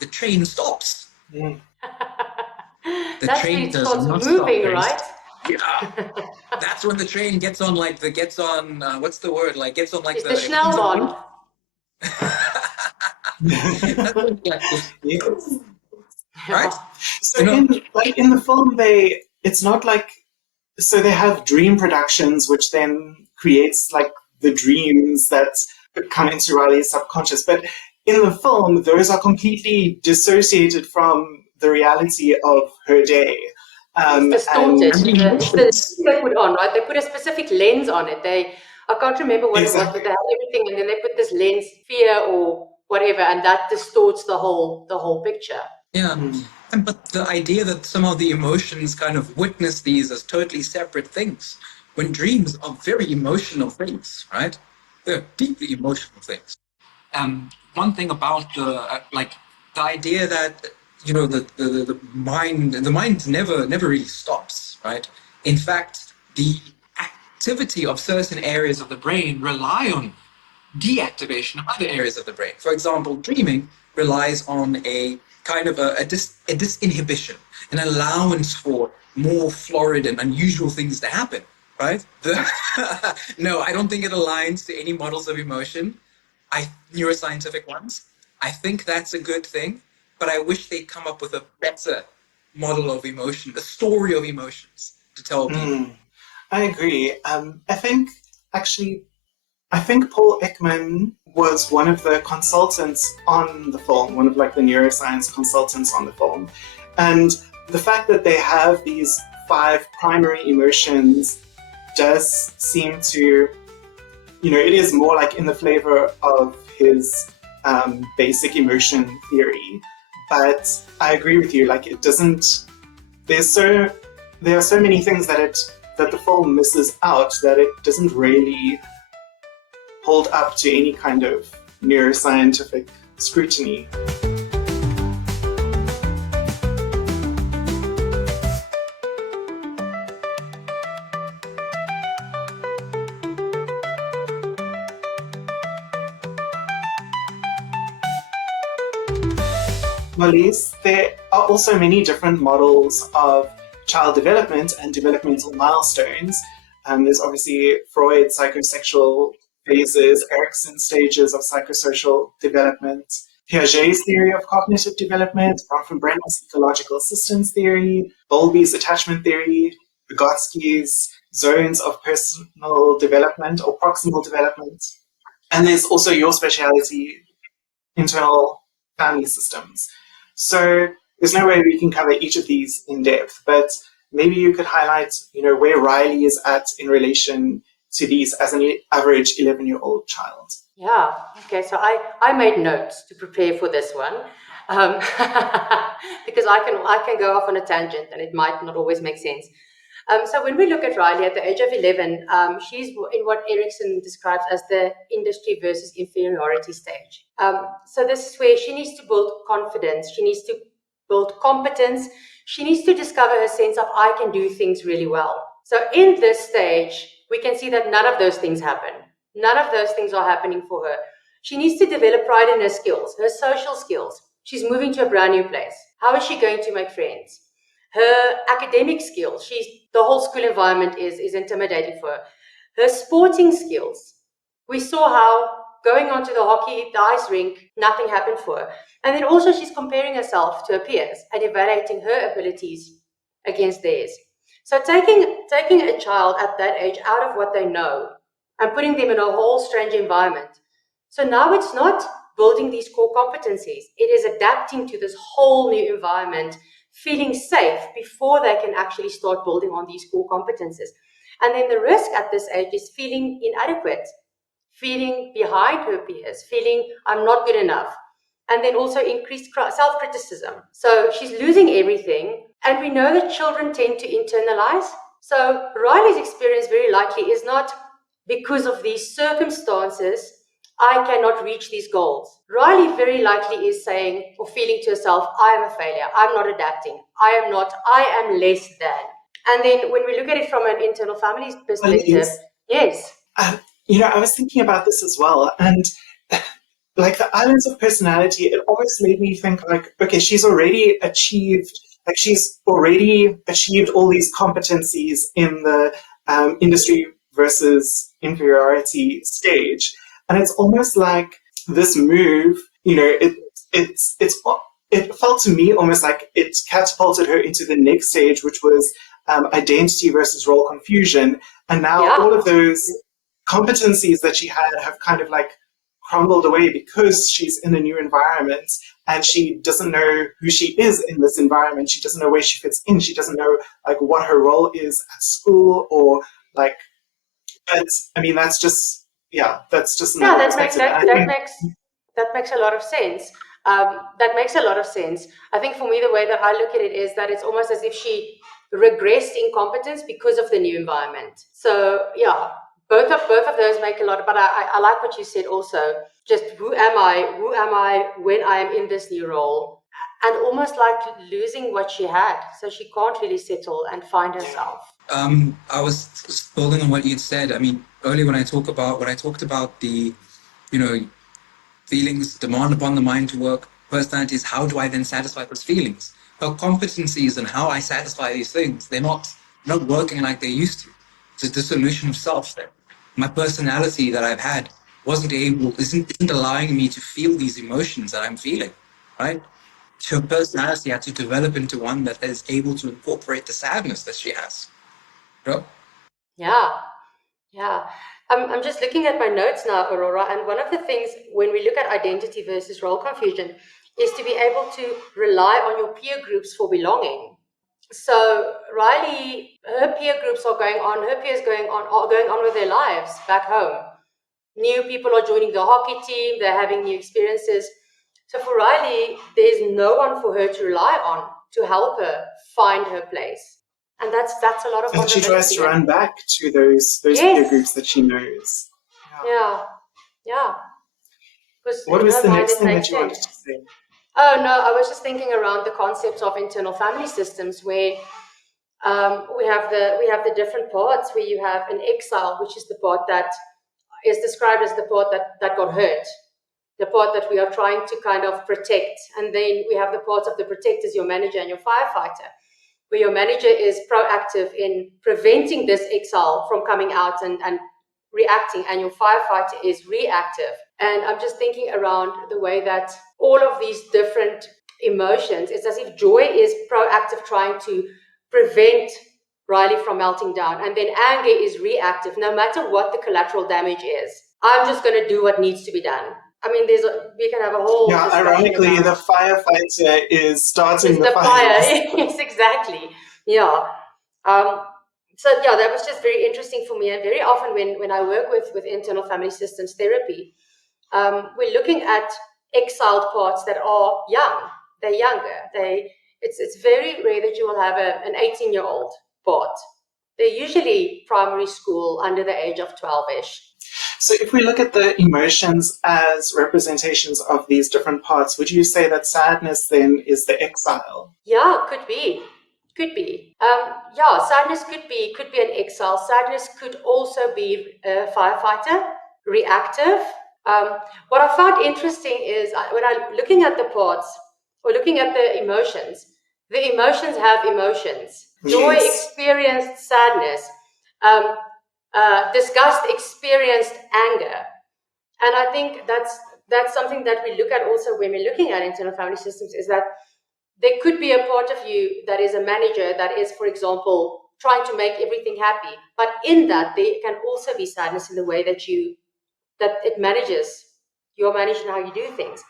the train stops. Mm. The That's train when it does starts not moving, stop. right? Yeah. That's when the train gets on what's the word? Like gets on like It's the the Schnellbahn. That's what Yes. right? So You know, in the film, it's not like, so they have dream productions, which then creates like the dreams that come into Riley's subconscious. But in the film, those are completely dissociated from the reality of her day. It's And distorted. and the It's the emotions. lens they put on, right? They put a specific lens on it. I can't remember what it was, exactly. but they have everything, and then they put this lens, fear or whatever, and that distorts the whole picture. Yeah. Mm. But the idea that some of the emotions kind of witness these as totally separate things, when dreams are very emotional things, right? They're deeply emotional things. One thing about the idea that the mind never really stops, right? In fact, the activity of certain areas of the brain rely on deactivation of other areas of the brain. For example, dreaming relies on a kind of a disinhibition, an allowance for more florid and unusual things to happen, right? No, I don't think it aligns to any models of emotion, neuroscientific ones. I think that's a good thing, but I wish they'd come up with a better model of emotion, a story of emotions to tell people. Mm. I agree. Actually, I think Paul Ekman was one of the consultants on the film, one of like the neuroscience consultants on the film. And the fact that they have these 5 primary emotions does seem to, it is more like in the flavor of his basic emotion theory. But I agree with you, like it doesn't, there are so many things that the film misses out that it doesn't really hold up to any kind of neuroscientific scrutiny. Marlize, there are also many different models of child development and developmental milestones. There's obviously Freud's psychosexual phases, Erikson's stages of psychosocial development, Piaget's theory of cognitive development, Bronfenbrenner's ecological systems theory, Bowlby's attachment theory, Vygotsky's zones of personal development or proximal development. And there's also your speciality, internal family systems. So there's no way we can cover each of these in depth, but maybe you could highlight, where Riley is at in relation to these as an average 11-year-old child. Yeah. Okay. So I made notes to prepare for this one, because I can go off on a tangent and it might not always make sense. So when we look at Riley at the age of 11, she's in what Erikson describes as the industry versus inferiority stage. So this is where she needs to build confidence. She needs to build competence. She needs to discover her sense of I can do things really well. So in this stage, we can see that none of those things happen. None of those things are happening for her. She needs to develop pride in her skills, her social skills. She's moving to a brand new place. How is she going to make friends? Her academic skills, the whole school environment is intimidating for her. Her sporting skills, we saw how going onto the ice rink, nothing happened for her. And then also she's comparing herself to her peers and evaluating her abilities against theirs. So taking a child at that age out of what they know and putting them in a whole strange environment. So now it's not building these core competencies. It is adapting to this whole new environment, feeling safe before they can actually start building on these core competencies. And then the risk at this age is feeling inadequate, feeling behind her peers, feeling I'm not good enough, and then also increased self-criticism. So she's losing everything, and we know that children tend to internalize. So Riley's experience very likely is not because of these circumstances I cannot reach these goals. Riley very likely is saying or feeling to herself, I am a failure, I'm not adapting, I am less than. And then when we look at it from an internal family perspective, yes. I was thinking about this as well, and like the islands of personality, it always made me think like, okay, she's already achieved all these competencies in the industry versus inferiority stage, and it's almost like this move, it felt to me almost like it catapulted her into the next stage, which was identity versus role confusion, and now all of those competencies that she had have kind of like crumbled away because she's in a new environment and she doesn't know who she is in this environment. She doesn't know where she fits in. She doesn't know like what her role is at school or like. That's just another perspective. That makes a lot of sense. That makes a lot of sense. I think for me, the way that I look at it is that it's almost as if she regressed in competence because of the new environment. So yeah, both of those make a lot. But I like what you said also. Just who am I when I am in this new role, and almost like losing what she had, so she can't really settle and find herself. I was building on what you'd said. I mean, earlier when I talked about the, feelings, demand upon the mind to work, personalities, how do I then satisfy those feelings? Her competencies and how I satisfy these things, they're not working like they used to. It's a dissolution of self there. My personality that I've had isn't allowing me to feel these emotions that I'm feeling, right? Her personality had to develop into one that is able to incorporate the sadness that she has. Bro? Yeah. I'm just looking at my notes now, Aurora, and one of the things when we look at identity versus role confusion is to be able to rely on your peer groups for belonging. So Riley, her peers are going on with their lives back home. New people are joining the hockey team, they're having new experiences. So for Riley, there's no one for her to rely on to help her find her place. And that's a lot of and she tries to run back to those peer groups that she knows. Yeah. What was the next thing that you wanted to say? Oh no, I was just thinking around the concepts of internal family systems where we have the different parts where you have an exile, which is the part that is described as the part that got hurt, the part that we are trying to kind of protect. And then we have the parts of the protectors, your manager and your firefighter, where your manager is proactive in preventing this exile from coming out and reacting, and your firefighter is reactive. And I'm just thinking around the way that all of these different emotions, it's as if joy is proactive, trying to prevent Riley from melting down, and then anger is reactive. No matter what the collateral damage is, I'm just going to do what needs to be done. I mean, we can have a whole discussion ironically, about the firefighter is starting the fire. Yes, exactly. Yeah. So yeah, that was just very interesting for me. And very often when I work with internal family systems therapy, we're looking at exiled parts that are young. They're younger. It's very rare that you will have an 18-year-old part. They're usually primary school under the age of 12-ish. So if we look at the emotions as representations of these different parts, would you say that sadness then is the exile? Yeah, could be. Sadness could be an exile. Sadness could also be a firefighter, reactive. What I found interesting is when I'm looking at the parts or looking at the emotions have emotions. Joy experienced sadness. Disgust experienced anger. And I think that's something that we look at also when we're looking at internal family systems, is that there could be a part of you that is a manager that is, for example, trying to make everything happy. But in that, there can also be sadness in the way that it manages. You're managing how you do things.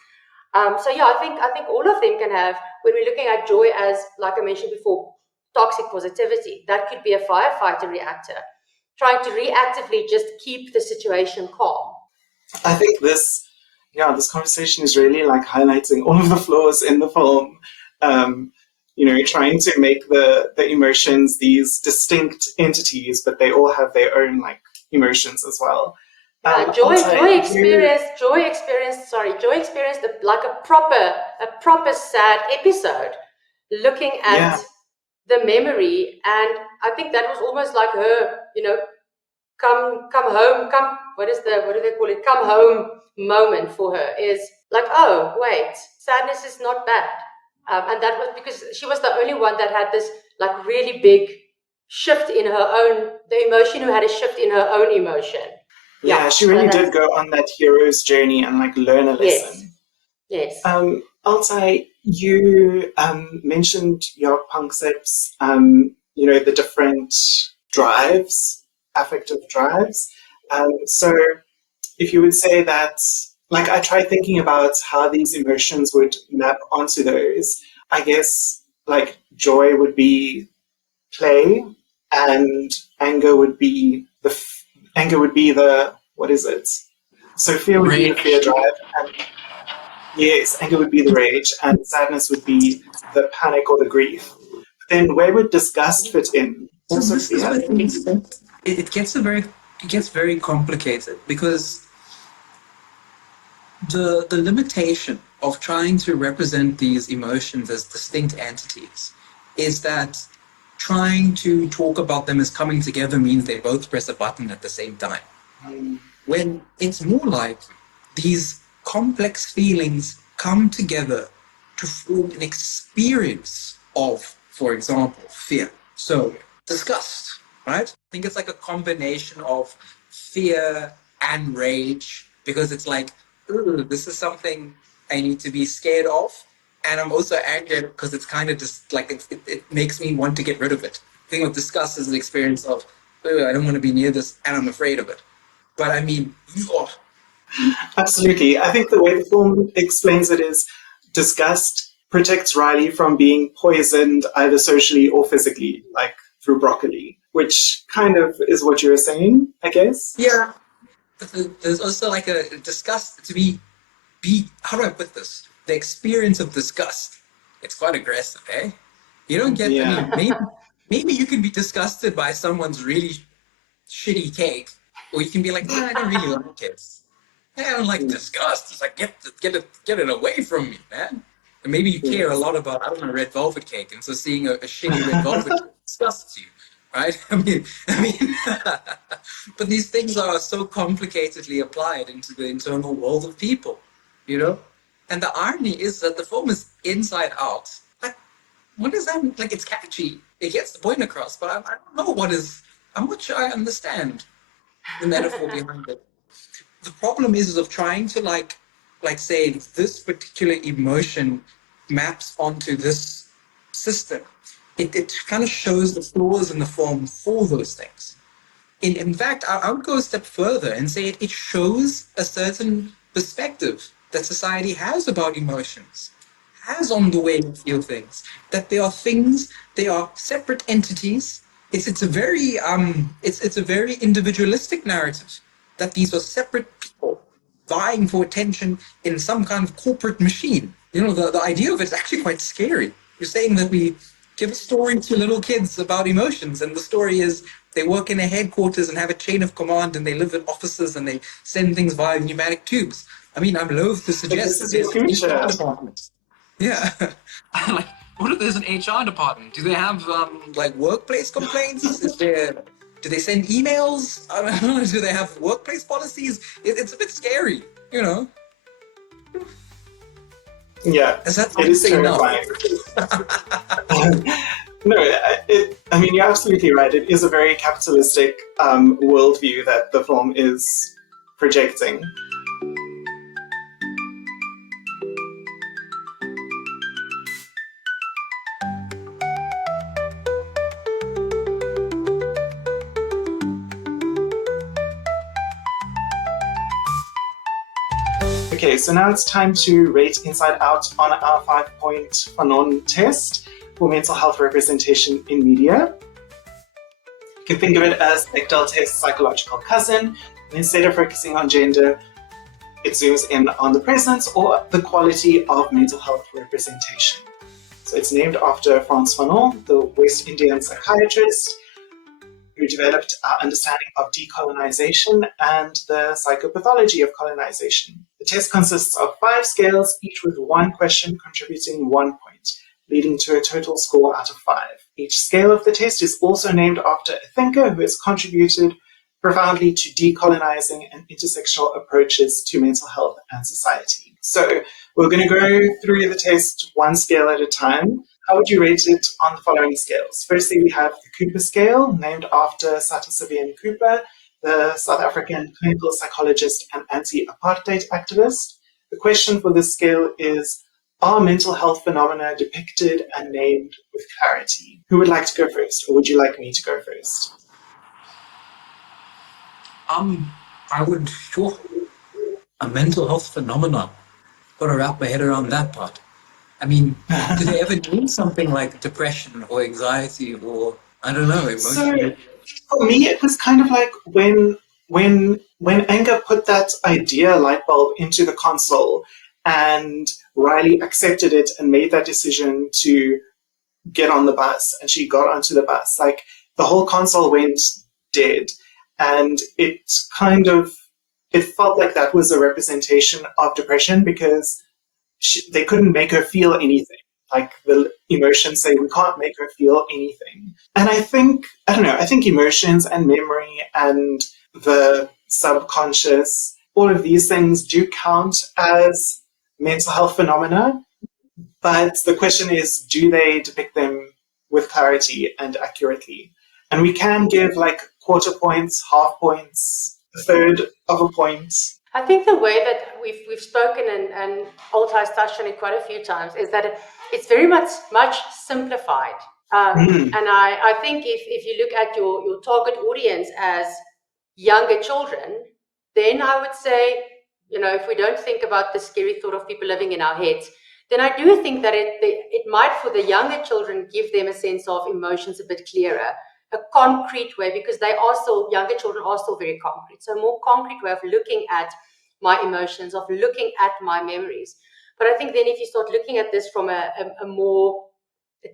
So yeah, I think all of them can have, when we're looking at joy as, like I mentioned before, toxic positivity, that could be a firefighter reactor, trying to reactively just keep the situation calm. I think this conversation is really like highlighting all of the flaws in the film. Trying to make the emotions these distinct entities, but they all have their own like emotions as well. Joy experienced like a proper sad episode, looking at the memory, and I think that was almost like her, come home, what do they call it? Come home moment for her, is like, oh wait, sadness is not bad. And that was because she was the only one that had this like really big shift in her own, the emotion who had a shift in her own emotion. Yeah, she really did go on that hero's journey and like learn a lesson. Yes. Altay, you mentioned your concepts, the different drives, affective drives. So if you would say that, like I tried thinking about how these emotions would map onto those, I guess like joy would be play, and anger would be the what is it? So fear would be the fear drive, and yes, anger would be the rage, and sadness would be the panic or the grief. Then where would disgust fit in? Also This is fear? what it gets very complicated, because the limitation of trying to represent these emotions as distinct entities is that trying to talk about them as coming together means they both press a button at the same time. When it's more like these complex feelings come together to form an experience of, for example, fear. So, disgust, right? I think it's like a combination of fear and rage, because it's like, ooh, this is something I need to be scared of. And I'm also angry because it's kind of just like it makes me want to get rid of it. The thing with disgust is the experience of, ooh, I don't want to be near this and I'm afraid of it. But I mean, Absolutely. I think the way the film explains it is disgust protects Riley from being poisoned either socially or physically, like through broccoli, which kind of is what you were saying, I guess. yeah. There's also like a disgust to be how do I put this? The experience of disgust. It's quite aggressive, eh? You don't get. Yeah. I mean, maybe you can be disgusted by someone's really shitty cake, or you can be like, nah, I don't really like it. Yeah, I don't like disgust. It's like get it away from me, man. And maybe you care a lot about, I don't know, red velvet cake, and so seeing a shitty red velvet cake disgusts you, right? I mean, but these things are so complicatedly applied into the internal world of people, you know. And the irony is that the film is inside out. Like, what does that mean? Like, it's catchy, it gets the point across, but I don't know what is. I'm not sure I understand the metaphor behind it. The problem is of trying to like say this particular emotion maps onto this system. It kind of shows the flaws in the film for those things. In fact, I would go a step further and say it shows a certain perspective that society has about emotions, has on the way we feel things. That they are things, they are separate entities. It's a very it's a very individualistic narrative, that these are separate people vying for attention in some kind of corporate machine. You know, the idea of it is actually quite scary. You're saying that we give a story to little kids about emotions, and the story is they work in a headquarters and have a chain of command, and they live in offices and they send things via pneumatic tubes. I mean, I'm loath to suggest that there's an HR department. Yeah. Like, what if there's an HR department? Do they have like workplace complaints? Do they send emails? I don't know. Do they have workplace policies? It's a bit scary, you know. Yeah, it is terrifying. No, I mean, you're absolutely right. It is a very capitalistic worldview that the film is projecting. Okay, so now it's time to rate Inside Out on our 5-point Fanon test for mental health representation in media. You can think of it as Bechdel test's psychological cousin, and instead of focusing on gender, it zooms in on the presence or the quality of mental health representation. So it's named after Frantz Fanon, the West Indian psychiatrist who developed our understanding of decolonization and the psychopathology of colonization. The test consists of 5 scales, each with 1 question contributing 1 point, leading to a total score out of 5. Each scale of the test is also named after a thinker who has contributed profoundly to decolonizing and intersectional approaches to mental health and society. So we're going to go through the test 1 scale at a time. How would you rate it on the following scales? Firstly, we have the Cooper scale, named after Satisvian Cooper, the South African clinical psychologist and anti-apartheid activist. The question for this scale is, are mental health phenomena depicted and named with clarity? Who would like to go first, or would you like me to go first? I would, sure, a mental health phenomenon. Got to wrap my head around that part. I mean, do they ever name something like depression or anxiety or, I don't know, emotion? So for me, it was kind of like when Anger put that idea light bulb into the console and Riley accepted it and made that decision to get on the bus, and she got onto the bus. Like, the whole console went dead, and it felt like that was a representation of depression because they couldn't make her feel anything. Like, the emotions say, we can't make her feel anything. And I think emotions and memory and the subconscious, all of these things do count as mental health phenomena. But the question is, do they depict them with clarity and accurately? And we can give like quarter points, half points, a third of a point. I think the way that we've spoken and Altay's touched on it quite a few times is that it's very much simplified. And I think if you look at your target audience as younger children, then I would say, if we don't think about the scary thought of people living in our heads, then I do think that it might, for the younger children, give them a sense of emotions a bit clearer, a concrete way, because younger children are still very concrete. So a more concrete way of looking at my emotions, of looking at my memories. But I think then if you start looking at this from a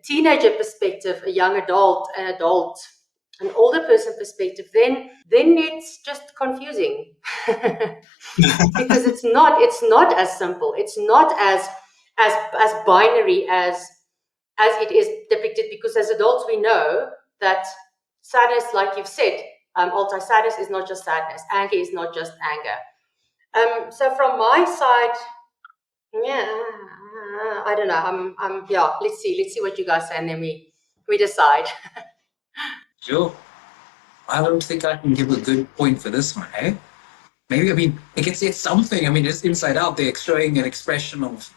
teenager perspective, a young adult, an older person perspective, then it's just confusing because it's not as simple. It's not as binary as it is depicted, because as adults we know that sadness, like you've said, Altay, sadness is not just sadness. Anger is not just anger. So from my side, I don't know. Let's see what you guys say, and then we decide. Sure. I don't think I can give a good point for this one, eh? Maybe, I mean, it's something. I mean, it's Inside Out. They're showing an expression of,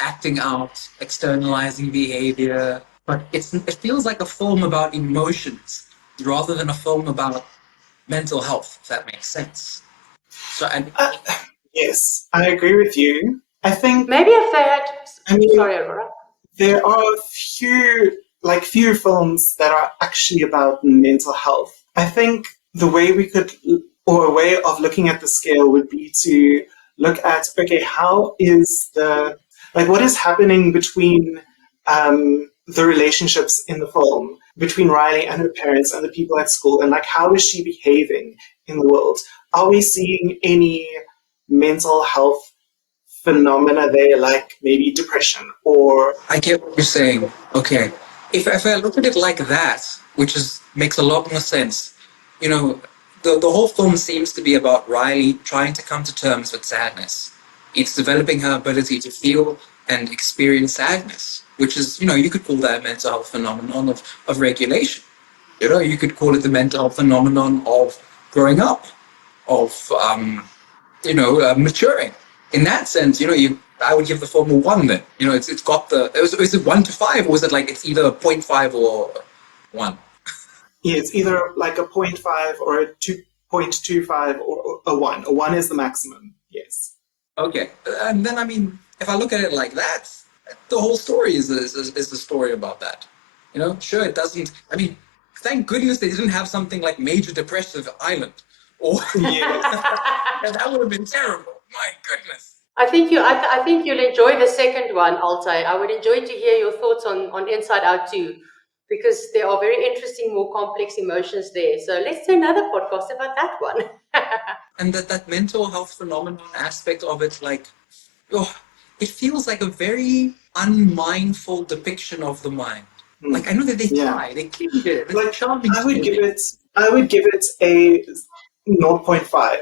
acting out, externalizing behavior. But it feels like a film about emotions rather than a film about mental health, if that makes sense. So, Yes, I agree with you. I think maybe if they had. Sorry, Aurora. There are few films that are actually about mental health. I think the way a way of looking at the scale would be to look at, okay, what is happening between the relationships in the film, between Riley and her parents and the people at school, and how is she behaving in the world? Are we seeing any mental health phenomena there, like maybe depression or... I get what you're saying. Okay. If I look at it like that, which makes a lot more sense, the whole film seems to be about Riley trying to come to terms with sadness. It's developing her ability to feel and experience sadness, which is, you could call that a mental health phenomenon of regulation. You could call it the mental health phenomenon of growing up, of, maturing. In that sense, I would give the film a 1 then. It's got is it 1 to 5, or is it it's either a 0.5 or 1? Yeah, it's either like a 0.5 or a 2.25 or a 1. A 1 is the maximum, yes. Okay, and then I mean, if I look at it like that, the whole story is the story about that. You know, sure, it doesn't. I mean, thank goodness they didn't have something like Major Depressive Island, or Yes. that would have been terrible. My goodness. I think you'll enjoy the second one, Altay. I would enjoy to hear your thoughts on Inside Out too, because there are very interesting, more complex emotions there. So let's do another podcast about that one. And that mental health phenomenon aspect of it, like, oh, it feels like a very unmindful depiction of the mind. Like I know that they Yeah. try, they keep it. It's Like charming. I would give it a 0.5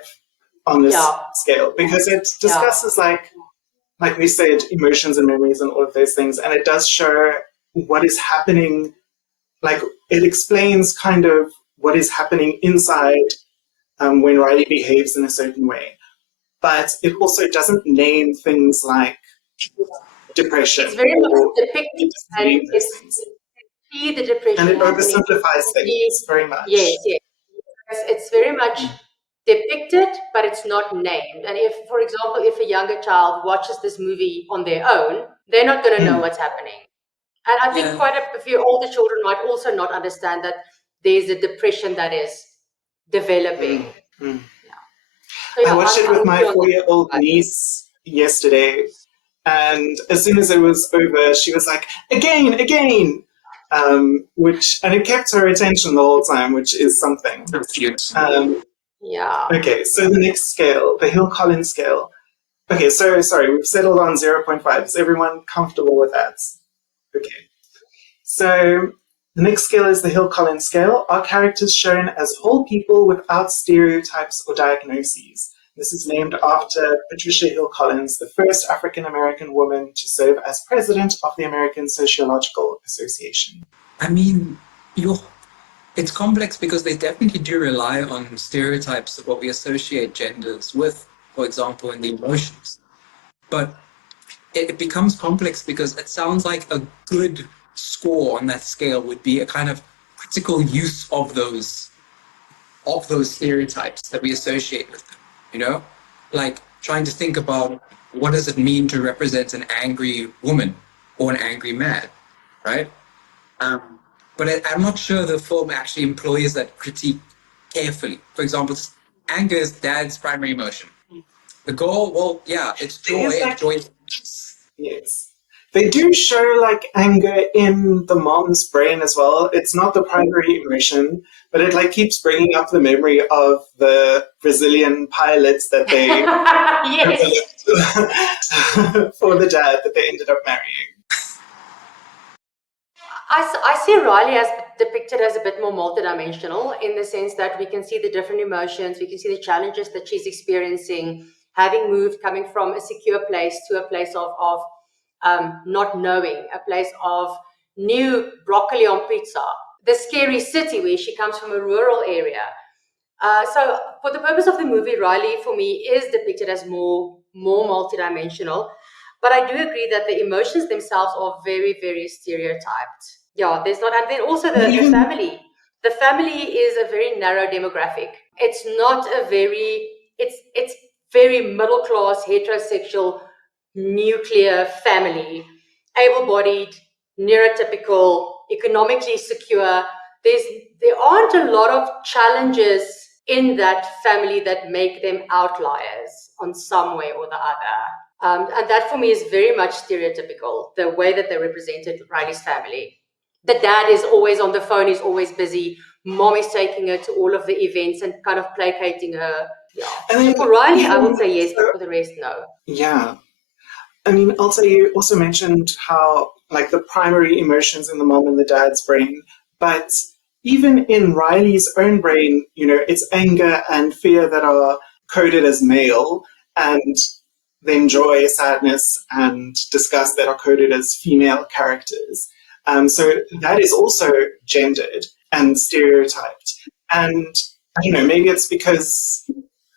on this Yeah, scale because it yeah. discusses like we said, emotions and memories and all of those things, and it does show what is happening. Like it explains kind of what is happening inside when Riley behaves in a certain way, but it also doesn't name things like depression It's very much or depicted, it doesn't and name those things, see the and depression it happening. oversimplifies things very Yes, much. yes. It's very much depicted, but it's not named. And if, for example, if a younger child watches this movie on their own, they're not going to know what's happening. And I think Yeah. quite a few older children might also not understand that there's a depression that is developing. Mm. So I yeah, watched it I'm with with my you on 4-year-old that. niece yesterday, and as soon as it was over, she was like, "Again, again," and it kept her attention the whole time, which is something. Yeah. Okay, so the next scale, the Hill-Collins scale. Okay, so sorry, we've settled on 0.5. Is everyone comfortable with that? Okay. So the next scale is the Hill-Collins scale. Are characters shown as whole people without stereotypes or diagnoses? This is named after Patricia Hill Collins, the first African-American woman to serve as president of the American Sociological Association. I mean, it's complex because they definitely do rely on stereotypes of what we associate genders with, for example, in the emotions. But it becomes complex because it sounds like a good score on that scale would be a kind of critical use of those stereotypes that we associate with them, you know? Like trying to think about what does it mean to represent an angry woman or an angry man, right? Um, but I'm not sure the film actually employs that critique carefully. For example, anger is dad's primary emotion. The goal, well, yeah, it's joy, and joy. Yes. They do show like anger in the mom's brain as well. It's not the primary emotion, but it like keeps bringing up the memory of the Brazilian pilots that they Yes. for the dad that they ended up marrying. I see Riley as depicted as a bit more multidimensional in the sense that we can see the different emotions, we can see the challenges that she's experiencing, having moved, coming from a secure place to a place of not knowing, a place of new broccoli on pizza, the scary city where she comes from a rural area. So for the purpose of the movie, Riley for me is depicted as more multidimensional. But I do agree that the emotions themselves are very, very stereotyped. Yeah, there's not, and then also the family. The family is a very narrow demographic. It's not a very, it's very middle class, heterosexual, nuclear family, able-bodied, neurotypical, economically secure. There aren't a lot of challenges in that family that make them outliers on some way or the other. And that for me is very much stereotypical, the way that they represented Riley's family. The dad is always on the phone, he's always busy. Mom is taking her to all of the events and kind of placating her. Yeah. So for Riley, I would say yes, but for the rest, no. Yeah. I mean, also, you also mentioned how, like, the primary emotions in the mom and the dad's brain, but even in Riley's own brain, you know, it's anger and fear that are coded as male, and then joy, sadness, and disgust that are coded as female characters. So that is also gendered and stereotyped. And I don't know, maybe it's because,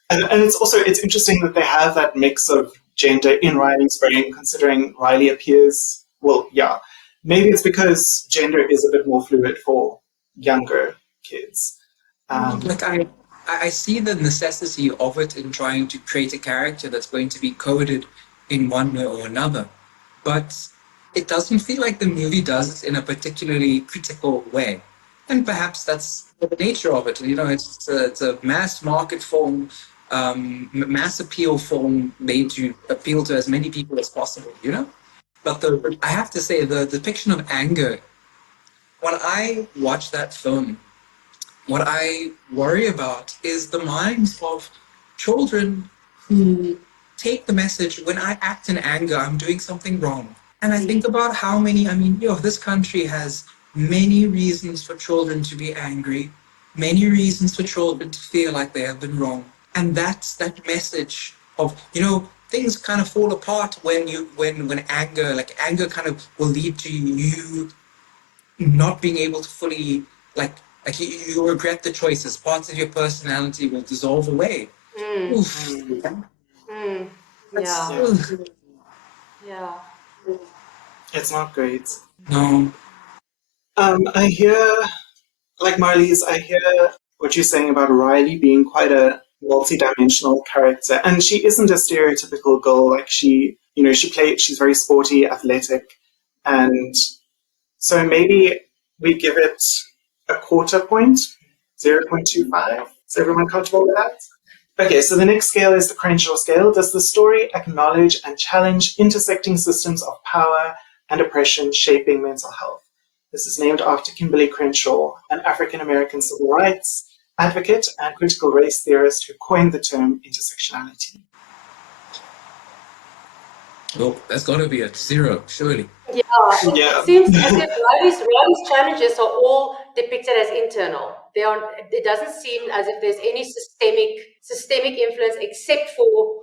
and it's interesting that they have that mix of gender in Riley's brain, considering Riley appears, well, yeah, maybe it's because gender is a bit more fluid for younger kids. Like I see the necessity of it in trying to create a character that's going to be coded in one way or another. But it doesn't feel like the movie does it in a particularly critical way. And perhaps that's the nature of it. You know, it's a mass market form, mass appeal form made to appeal to as many people as possible, you know? But I have to say, the depiction of anger, when I watch that film, what I worry about is the minds of children who take the message, when I act in anger, I'm doing something wrong. And I think about how many, I mean, this country has many reasons for children to be angry, many reasons for children to feel like they have been wrong. And that's that message of, things kind of fall apart when anger, like anger kind of will lead to you not being able to fully like you regret the choices. Parts of your personality will dissolve away. Oof. Yeah. Yeah. Yeah. It's not great. No. I hear, like Marlize, I hear what you're saying about Riley being quite a multi-dimensional character, and she isn't a stereotypical girl. Like she's very sporty, athletic, and so maybe we give it a quarter point, 0.25. Is everyone comfortable with that? Okay, so the next scale is the Crenshaw scale. Does the story acknowledge and challenge intersecting systems of power and oppression shaping mental health? This is named after Kimberly Crenshaw, an African-American civil rights advocate and critical race theorist who coined the term intersectionality. Oh, that's got to be a 0, surely. Yeah, it Yeah. seems as if Riley's challenges are all depicted as internal. It doesn't seem as if there's any systemic influence except for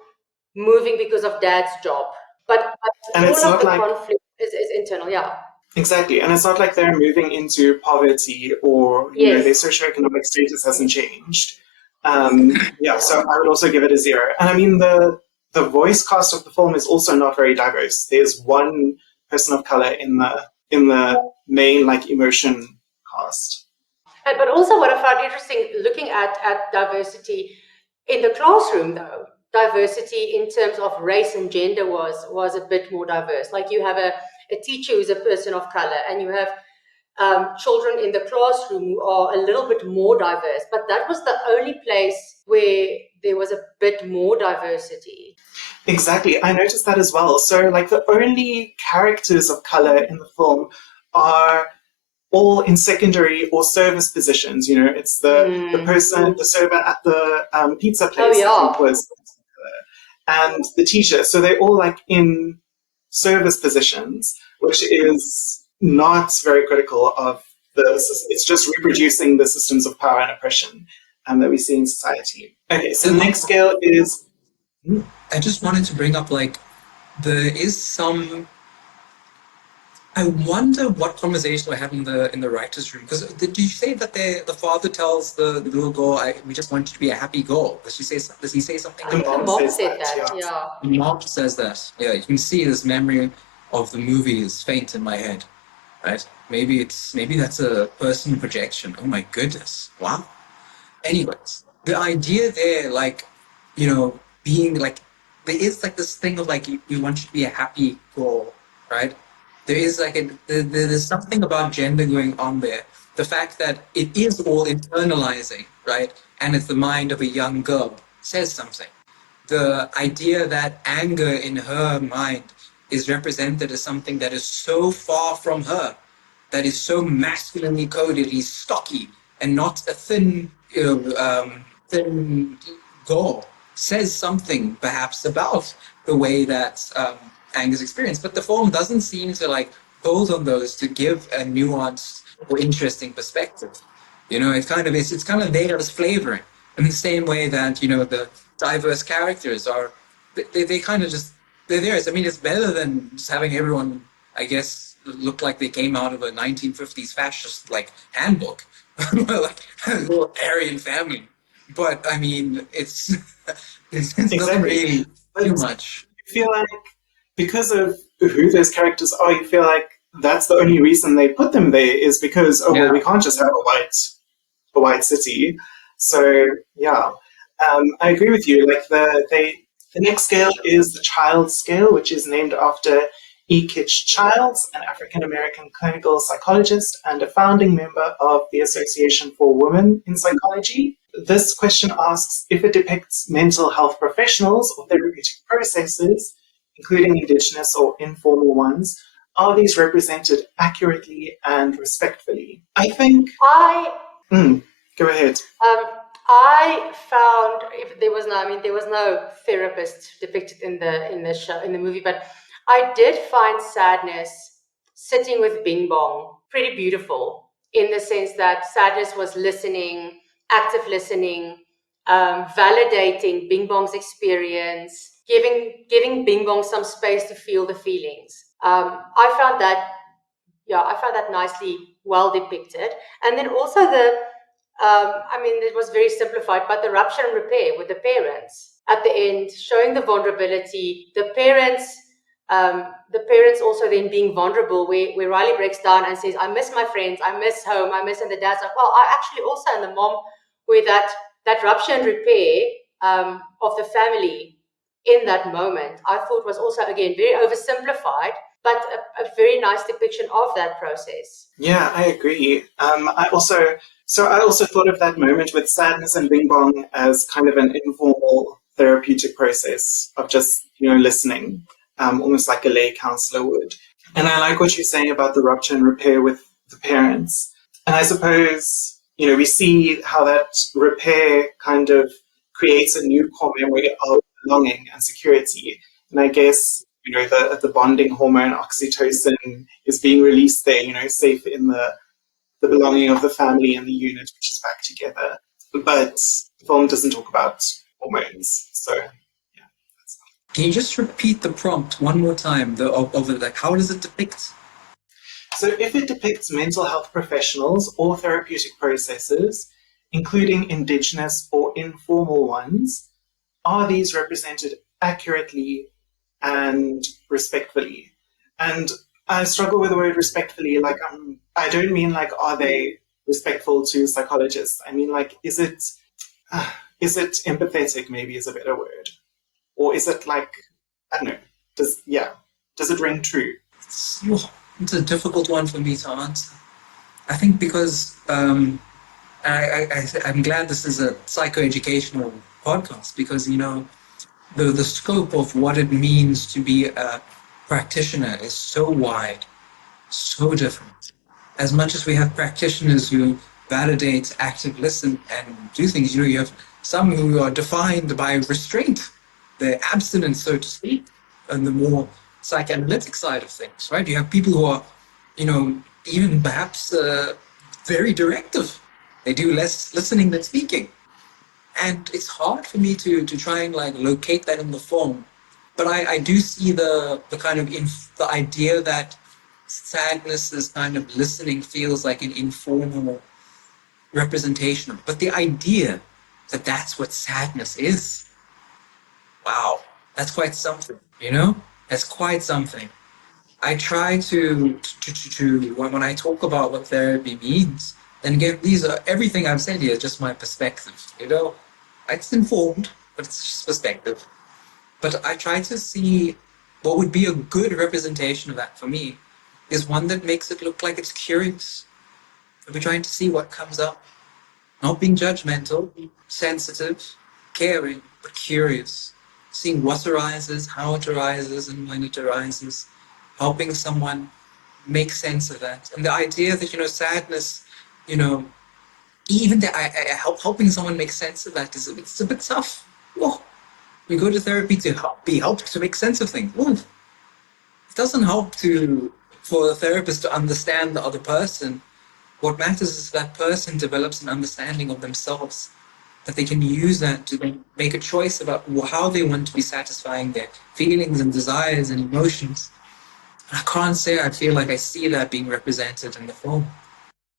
moving because of dad's job. But And all it's of not the like conflict is internal, yeah. exactly, and it's not like they're moving into poverty or their Yes. socioeconomic status hasn't changed. Yeah, so Yeah. I would also give it a 0. And I mean the voice cast of the film is also not very diverse. There's one person of color in the main like emotion cast. But also what I found interesting looking at diversity in the classroom though, diversity in terms of race and gender was a bit more diverse. Like you have a teacher who's a person of color and you have children in the classroom who are a little bit more diverse, but that was the only place where there was a bit more diversity. Exactly, I noticed that as well. So like the only characters of color in the film are all in secondary or service positions. It's the person, the server at the pizza place, Oh, I yeah. think was, and the teacher. So they're all like in service positions, which is not very critical of it's just reproducing the systems of power and oppression that we see in society. Okay, so the next scale is. I just wanted to bring up like there is some. I wonder what conversation we're having in the writers' room. Because did you say that the father tells the little girl, "We just want you to be a happy girl"? Does he say something I like think the that? mom said that, yeah. The mom says that. Yeah, you can see this memory of the movie is faint in my head, right? Maybe that's a personal projection. Oh my goodness! Wow. Anyways, the idea there, like, being like, there is like this thing of like, you want you to be a happy girl, right? There is like there's something about gender going on there. The fact that it is all internalizing, right? And it's the mind of a young girl says something. The idea that anger in her mind is represented as something that is so far from her, that is so masculinely coded, he's stocky and not a thin girl, says something perhaps about the way that anger is experienced. But the film doesn't seem to like build on those to give a nuanced or interesting perspective. It's kind of there as flavoring in the same way that the diverse characters are. They kind of just they're there. I mean, it's better than just having everyone, I guess, look like they came out of a 1950s fascist like handbook, like a little Aryan family. But I mean, it's nothing Exactly. really But too much. I feel like because of who those characters are, you feel like that's the only reason they put them there is because, well, Yeah. we can't just have a white city. So yeah, I agree with you. Like the next scale is the Childs scale, which is named after E. Kitch Childs, an African American clinical psychologist and a founding member of the Association for Women in Psychology. This question asks if it depicts mental health professionals or therapeutic processes, including Indigenous or informal ones, are these represented accurately and respectfully? I think. Go ahead. I found if there was no, I mean, there was no therapist depicted in the show, in the movie, but I did find sadness sitting with Bing Bong pretty beautiful in the sense that sadness was listening, active listening, validating Bing Bong's experience, giving Bing Bong some space to feel the feelings. I found that, yeah, I found that nicely well depicted, and then also I mean, it was very simplified, but the rupture and repair with the parents at the end, showing the vulnerability, the parents also then being vulnerable, where Riley breaks down and says, I miss my friends, I miss home, I miss, and the dad's like, well, I actually also, and the mom, where that rupture and repair of the family in that moment, I thought was also, again, very oversimplified, but a very nice depiction of that process. Yeah, I agree. I also thought of that moment with sadness and Bing Bong as kind of an informal therapeutic process of just, listening, almost like a lay counselor would. And I like what you're saying about the rupture and repair with the parents. And I suppose, we see how that repair kind of creates a new core memory of belonging and security. And I guess, the bonding hormone oxytocin is being released there, safe in the belonging of the family and the unit, which is back together. But the film doesn't talk about hormones, so yeah. Can you just repeat the prompt one more time? Like, how does it depict? So if it depicts mental health professionals or therapeutic processes, including Indigenous or informal ones, are these represented accurately and respectfully? And I struggle with the word respectfully. Like, I don't mean like, are they respectful to psychologists? I mean, like, is it empathetic? Maybe is a better word, or is it like, I don't know? Does it ring true? It's a difficult one for me to answer. I think because I'm glad this is a psychoeducational podcast, because the scope of what it means to be a practitioner is so wide, so different. As much as we have practitioners who validate, active listen, and do things, you have some who are defined by restraint, their abstinence, so to speak, and the more psychoanalytic side of things, right? You have people who are, even perhaps very directive. They do less listening than speaking. And it's hard for me to try and like locate that in the form. But I do see the kind of the idea that sadness is kind of listening feels like an informal representation. But the idea that that's what sadness is, wow, that's quite something, That's quite something. I try to when I talk about what therapy means, then again, everything I've said here is just my perspective, It's informed, but it's just perspective. But I try to see what would be a good representation of that for me is one that makes it look like it's curious. We're trying to see what comes up, not being judgmental, sensitive, caring, but curious, seeing what arises, how it arises, and when it arises, helping someone make sense of that. And the idea that, sadness, even helping someone make sense of that it's a bit tough. Oh, we go to therapy to be helped to make sense of things. Ooh. It doesn't help for a therapist to understand the other person. What matters is that person develops an understanding of themselves, that they can use that to make a choice about how they want to be satisfying their feelings and desires and emotions. And I can't say I feel like I see that being represented in the film.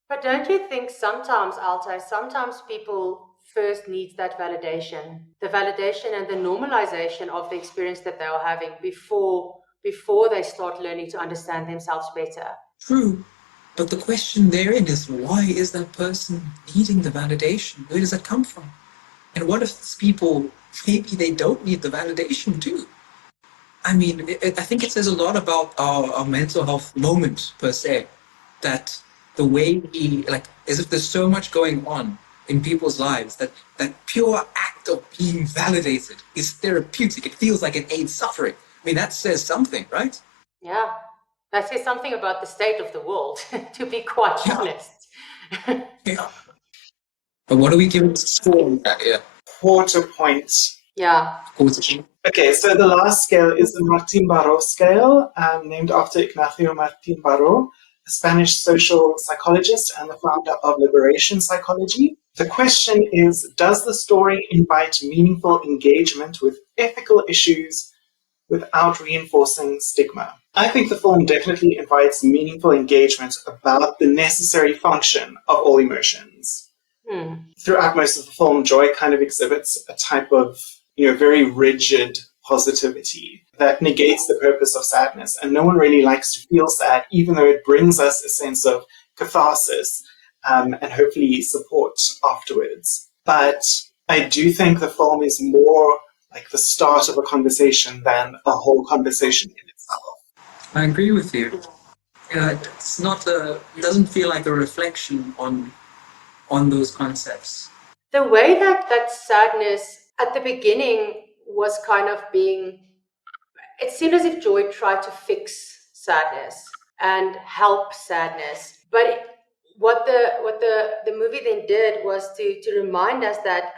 But don't you think sometimes, Altay, sometimes people first need that validation, the validation and the normalization of the experience that they are having before they start learning to understand themselves better? True. But the question therein is, why is that person needing the validation? Where does that come from? And what if these people, maybe they don't need the validation too? I mean, I think it says a lot about our mental health moment per se, that the way we, like, as if there's so much going on in people's lives that that pure act of being validated is therapeutic. It feels like it aids suffering. I mean, that says something, right? Yeah, that says something about the state of the world, to be quite honest. Yeah. But what do we give it to score? Yeah. Quarter point. Yeah. Okay, so the last scale is the Martin Baró scale, named after Ignacio Martín Baró, a Spanish social psychologist and the founder of liberation psychology. The question is, does the story invite meaningful engagement with ethical issues without reinforcing stigma? I think the film definitely invites meaningful engagement about the necessary function of all emotions. Throughout most of the film, joy kind of exhibits a type of, very rigid positivity that negates the purpose of sadness. And no one really likes to feel sad, even though it brings us a sense of catharsis and hopefully support afterwards. But I do think the film is more like the start of a conversation than a whole conversation in itself. I agree with you. It's not it doesn't feel like a reflection on those concepts. The way that sadness at the beginning was kind of being, it seemed as if joy tried to fix sadness and help sadness. But what the movie then did was to remind us that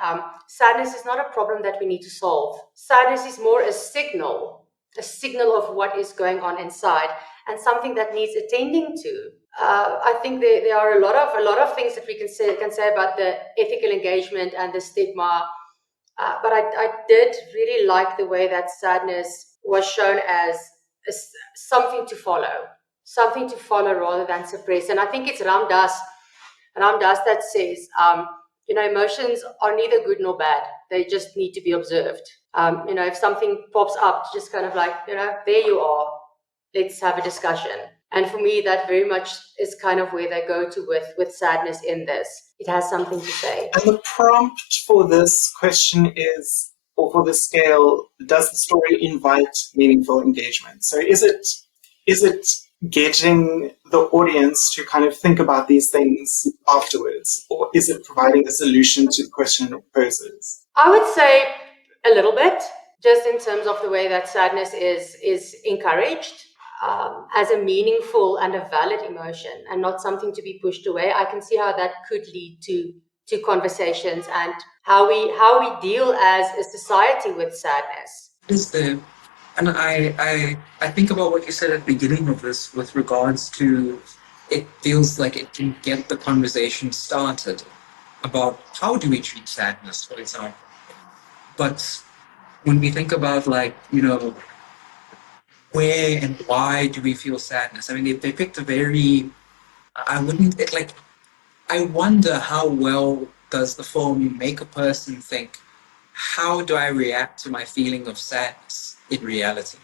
sadness is not a problem that we need to solve. Sadness is more a signal of what is going on inside and something that needs attending to. I think there are a lot of things that we can say about the ethical engagement and the stigma, but I did really like the way that sadness was shown as something to follow rather than suppress. And I think it's Ram Dass that says, emotions are neither good nor bad. They just need to be observed. If something pops up, just kind of like, there you are. Let's have a discussion. And for me, that very much is kind of where they go to with sadness in this. It has something to say. And the prompt for this question is, or for this scale, does the story invite meaningful engagement? So is it getting the audience to kind of think about these things afterwards, or is it providing a solution to the question it poses? I would say a little bit, just in terms of the way that sadness is encouraged as a meaningful and a valid emotion and not something to be pushed away. I can see how that could lead to conversations and how we deal as a society with sadness. Is there? And I think about what you said at the beginning of this with regards to it feels like it can get the conversation started about how do we treat sadness, for example. But when we think about where and why do we feel sadness? I mean, they picked a very, I wonder how well does the film make a person think, how do I react to my feeling of sadness in reality?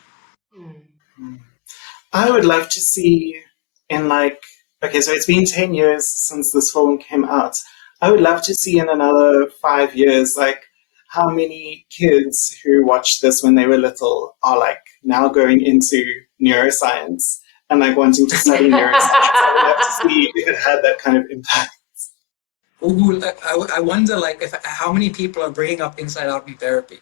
I would love to see so it's been 10 years since this film came out. I would love to see in another 5 years, how many kids who watched this when they were little are now going into neuroscience and wanting to study neuroscience. I would love to see if it had that kind of impact. Ooh, I wonder how many people are bringing up Inside Out in therapy.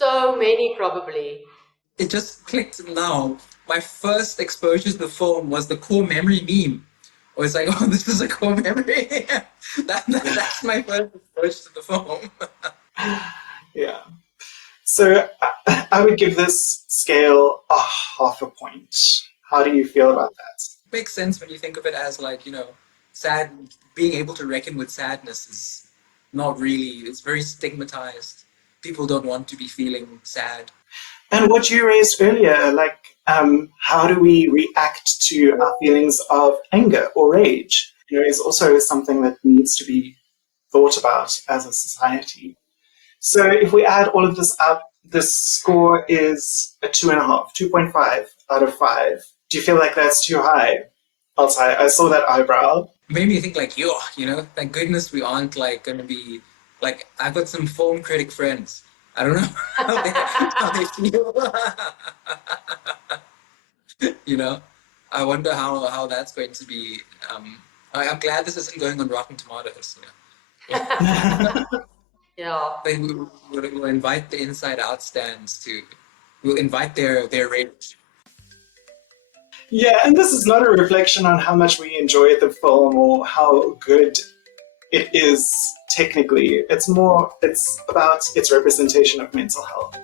So many, probably. It just clicked now. My first exposure to the film was the core memory meme. Or it's like, oh, this is a core memory. That's my first exposure to the film. Yeah. So I would give this scale a 0.5 point. How do you feel about that? Makes sense when you think of it as sad. Being able to reckon with sadness is not really, it's very stigmatized. People don't want to be feeling sad. And what you raised earlier, how do we react to our feelings of anger or rage, is also something that needs to be thought about as a society. So if we add all of this up, the score is a 2.5, 2.5 out of 5. Do you feel like that's too high? Altay, I saw that eyebrow. Made me think like, thank goodness we aren't like going to be like, I've got some film critic friends. I don't know how they feel. I wonder how that's going to be. I'm glad this isn't going on Rotten Tomatoes. Yeah. But we'll invite the Inside Out stands we'll invite their rage. Yeah, and this is not a reflection on how much we enjoy the film or how good it is technically. It's about its representation of mental health.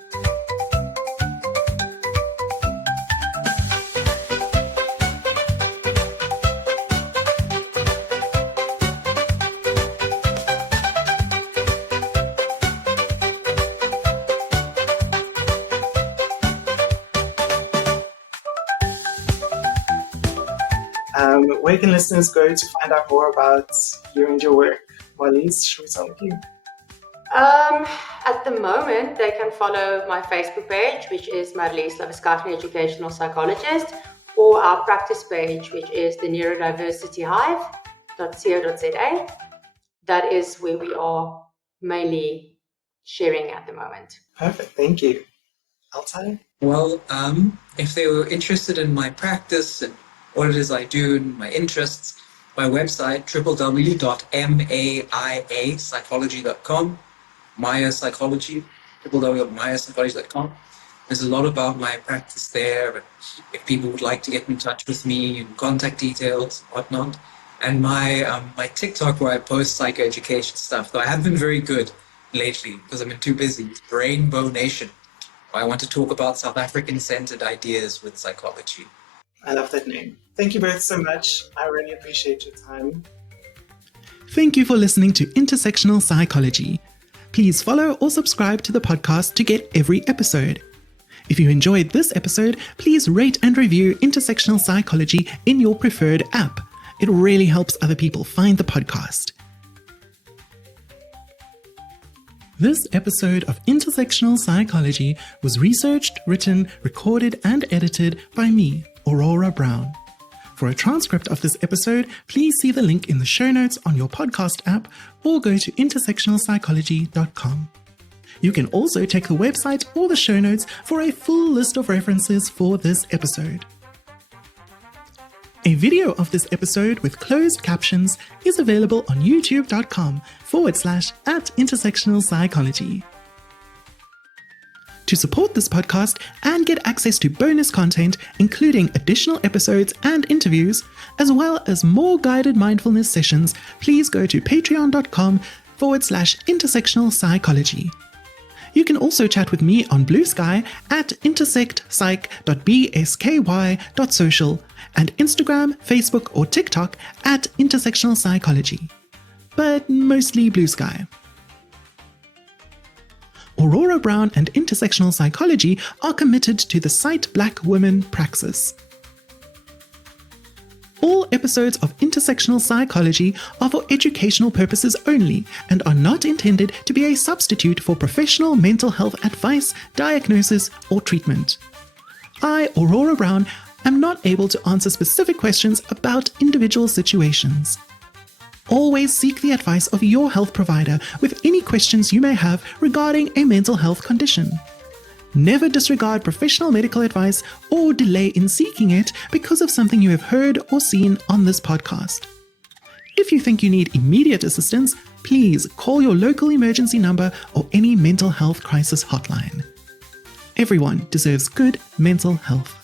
Where can listeners go to find out more about you and your work? Marlize, should we start with you? At the moment, they can follow my Facebook page, which is Marlize Labuschagne, Educational Psychologist, or our practice page, which is the neurodiversity hive.co.za. That is where we are mainly sharing at the moment. Perfect, thank you. Altay? Well, if they were interested in my practice and what it is I do and my interests, my website, www.maiapsychology.com, Maya Psychology, www.mayapsychology.com. There's a lot about my practice there. If people would like to get in touch with me, and contact details, whatnot. And my TikTok where I post psychoeducation stuff, though I haven't been very good lately because I've been too busy. It's Rainbow Nation. I want to talk about South African-centered ideas with psychology. I love that name. Thank you both so much. I really appreciate your time. Thank you for listening to Intersectional Psychology. Please follow or subscribe to the podcast to get every episode. If you enjoyed this episode, please rate and review Intersectional Psychology in your preferred app. It really helps other people find the podcast. This episode of Intersectional Psychology was researched, written, recorded, and edited by me, Aurora Brown. For a transcript of this episode, please see the link in the show notes on your podcast app or go to intersectionalpsychology.com. You can also check the website or the show notes for a full list of references for this episode. A video of this episode with closed captions is available on youtube.com/@intersectionalpsychology. To support this podcast and get access to bonus content, including additional episodes and interviews, as well as more guided mindfulness sessions, please go to patreon.com/intersectionalpsychology. You can also chat with me on Blue Sky at intersectpsych.bsky.social and Instagram, Facebook, or TikTok at Intersectional Psychology. But mostly Blue Sky. Aurora Brown and Intersectional Psychology are committed to the Sight Black Women praxis. All episodes of Intersectional Psychology are for educational purposes only and are not intended to be a substitute for professional mental health advice, diagnosis, or treatment. I, Aurora Brown, am not able to answer specific questions about individual situations. Always seek the advice of your health provider with any questions you may have regarding a mental health condition. Never disregard professional medical advice or delay in seeking it because of something you have heard or seen on this podcast. If you think you need immediate assistance, please call your local emergency number or any mental health crisis hotline. Everyone deserves good mental health.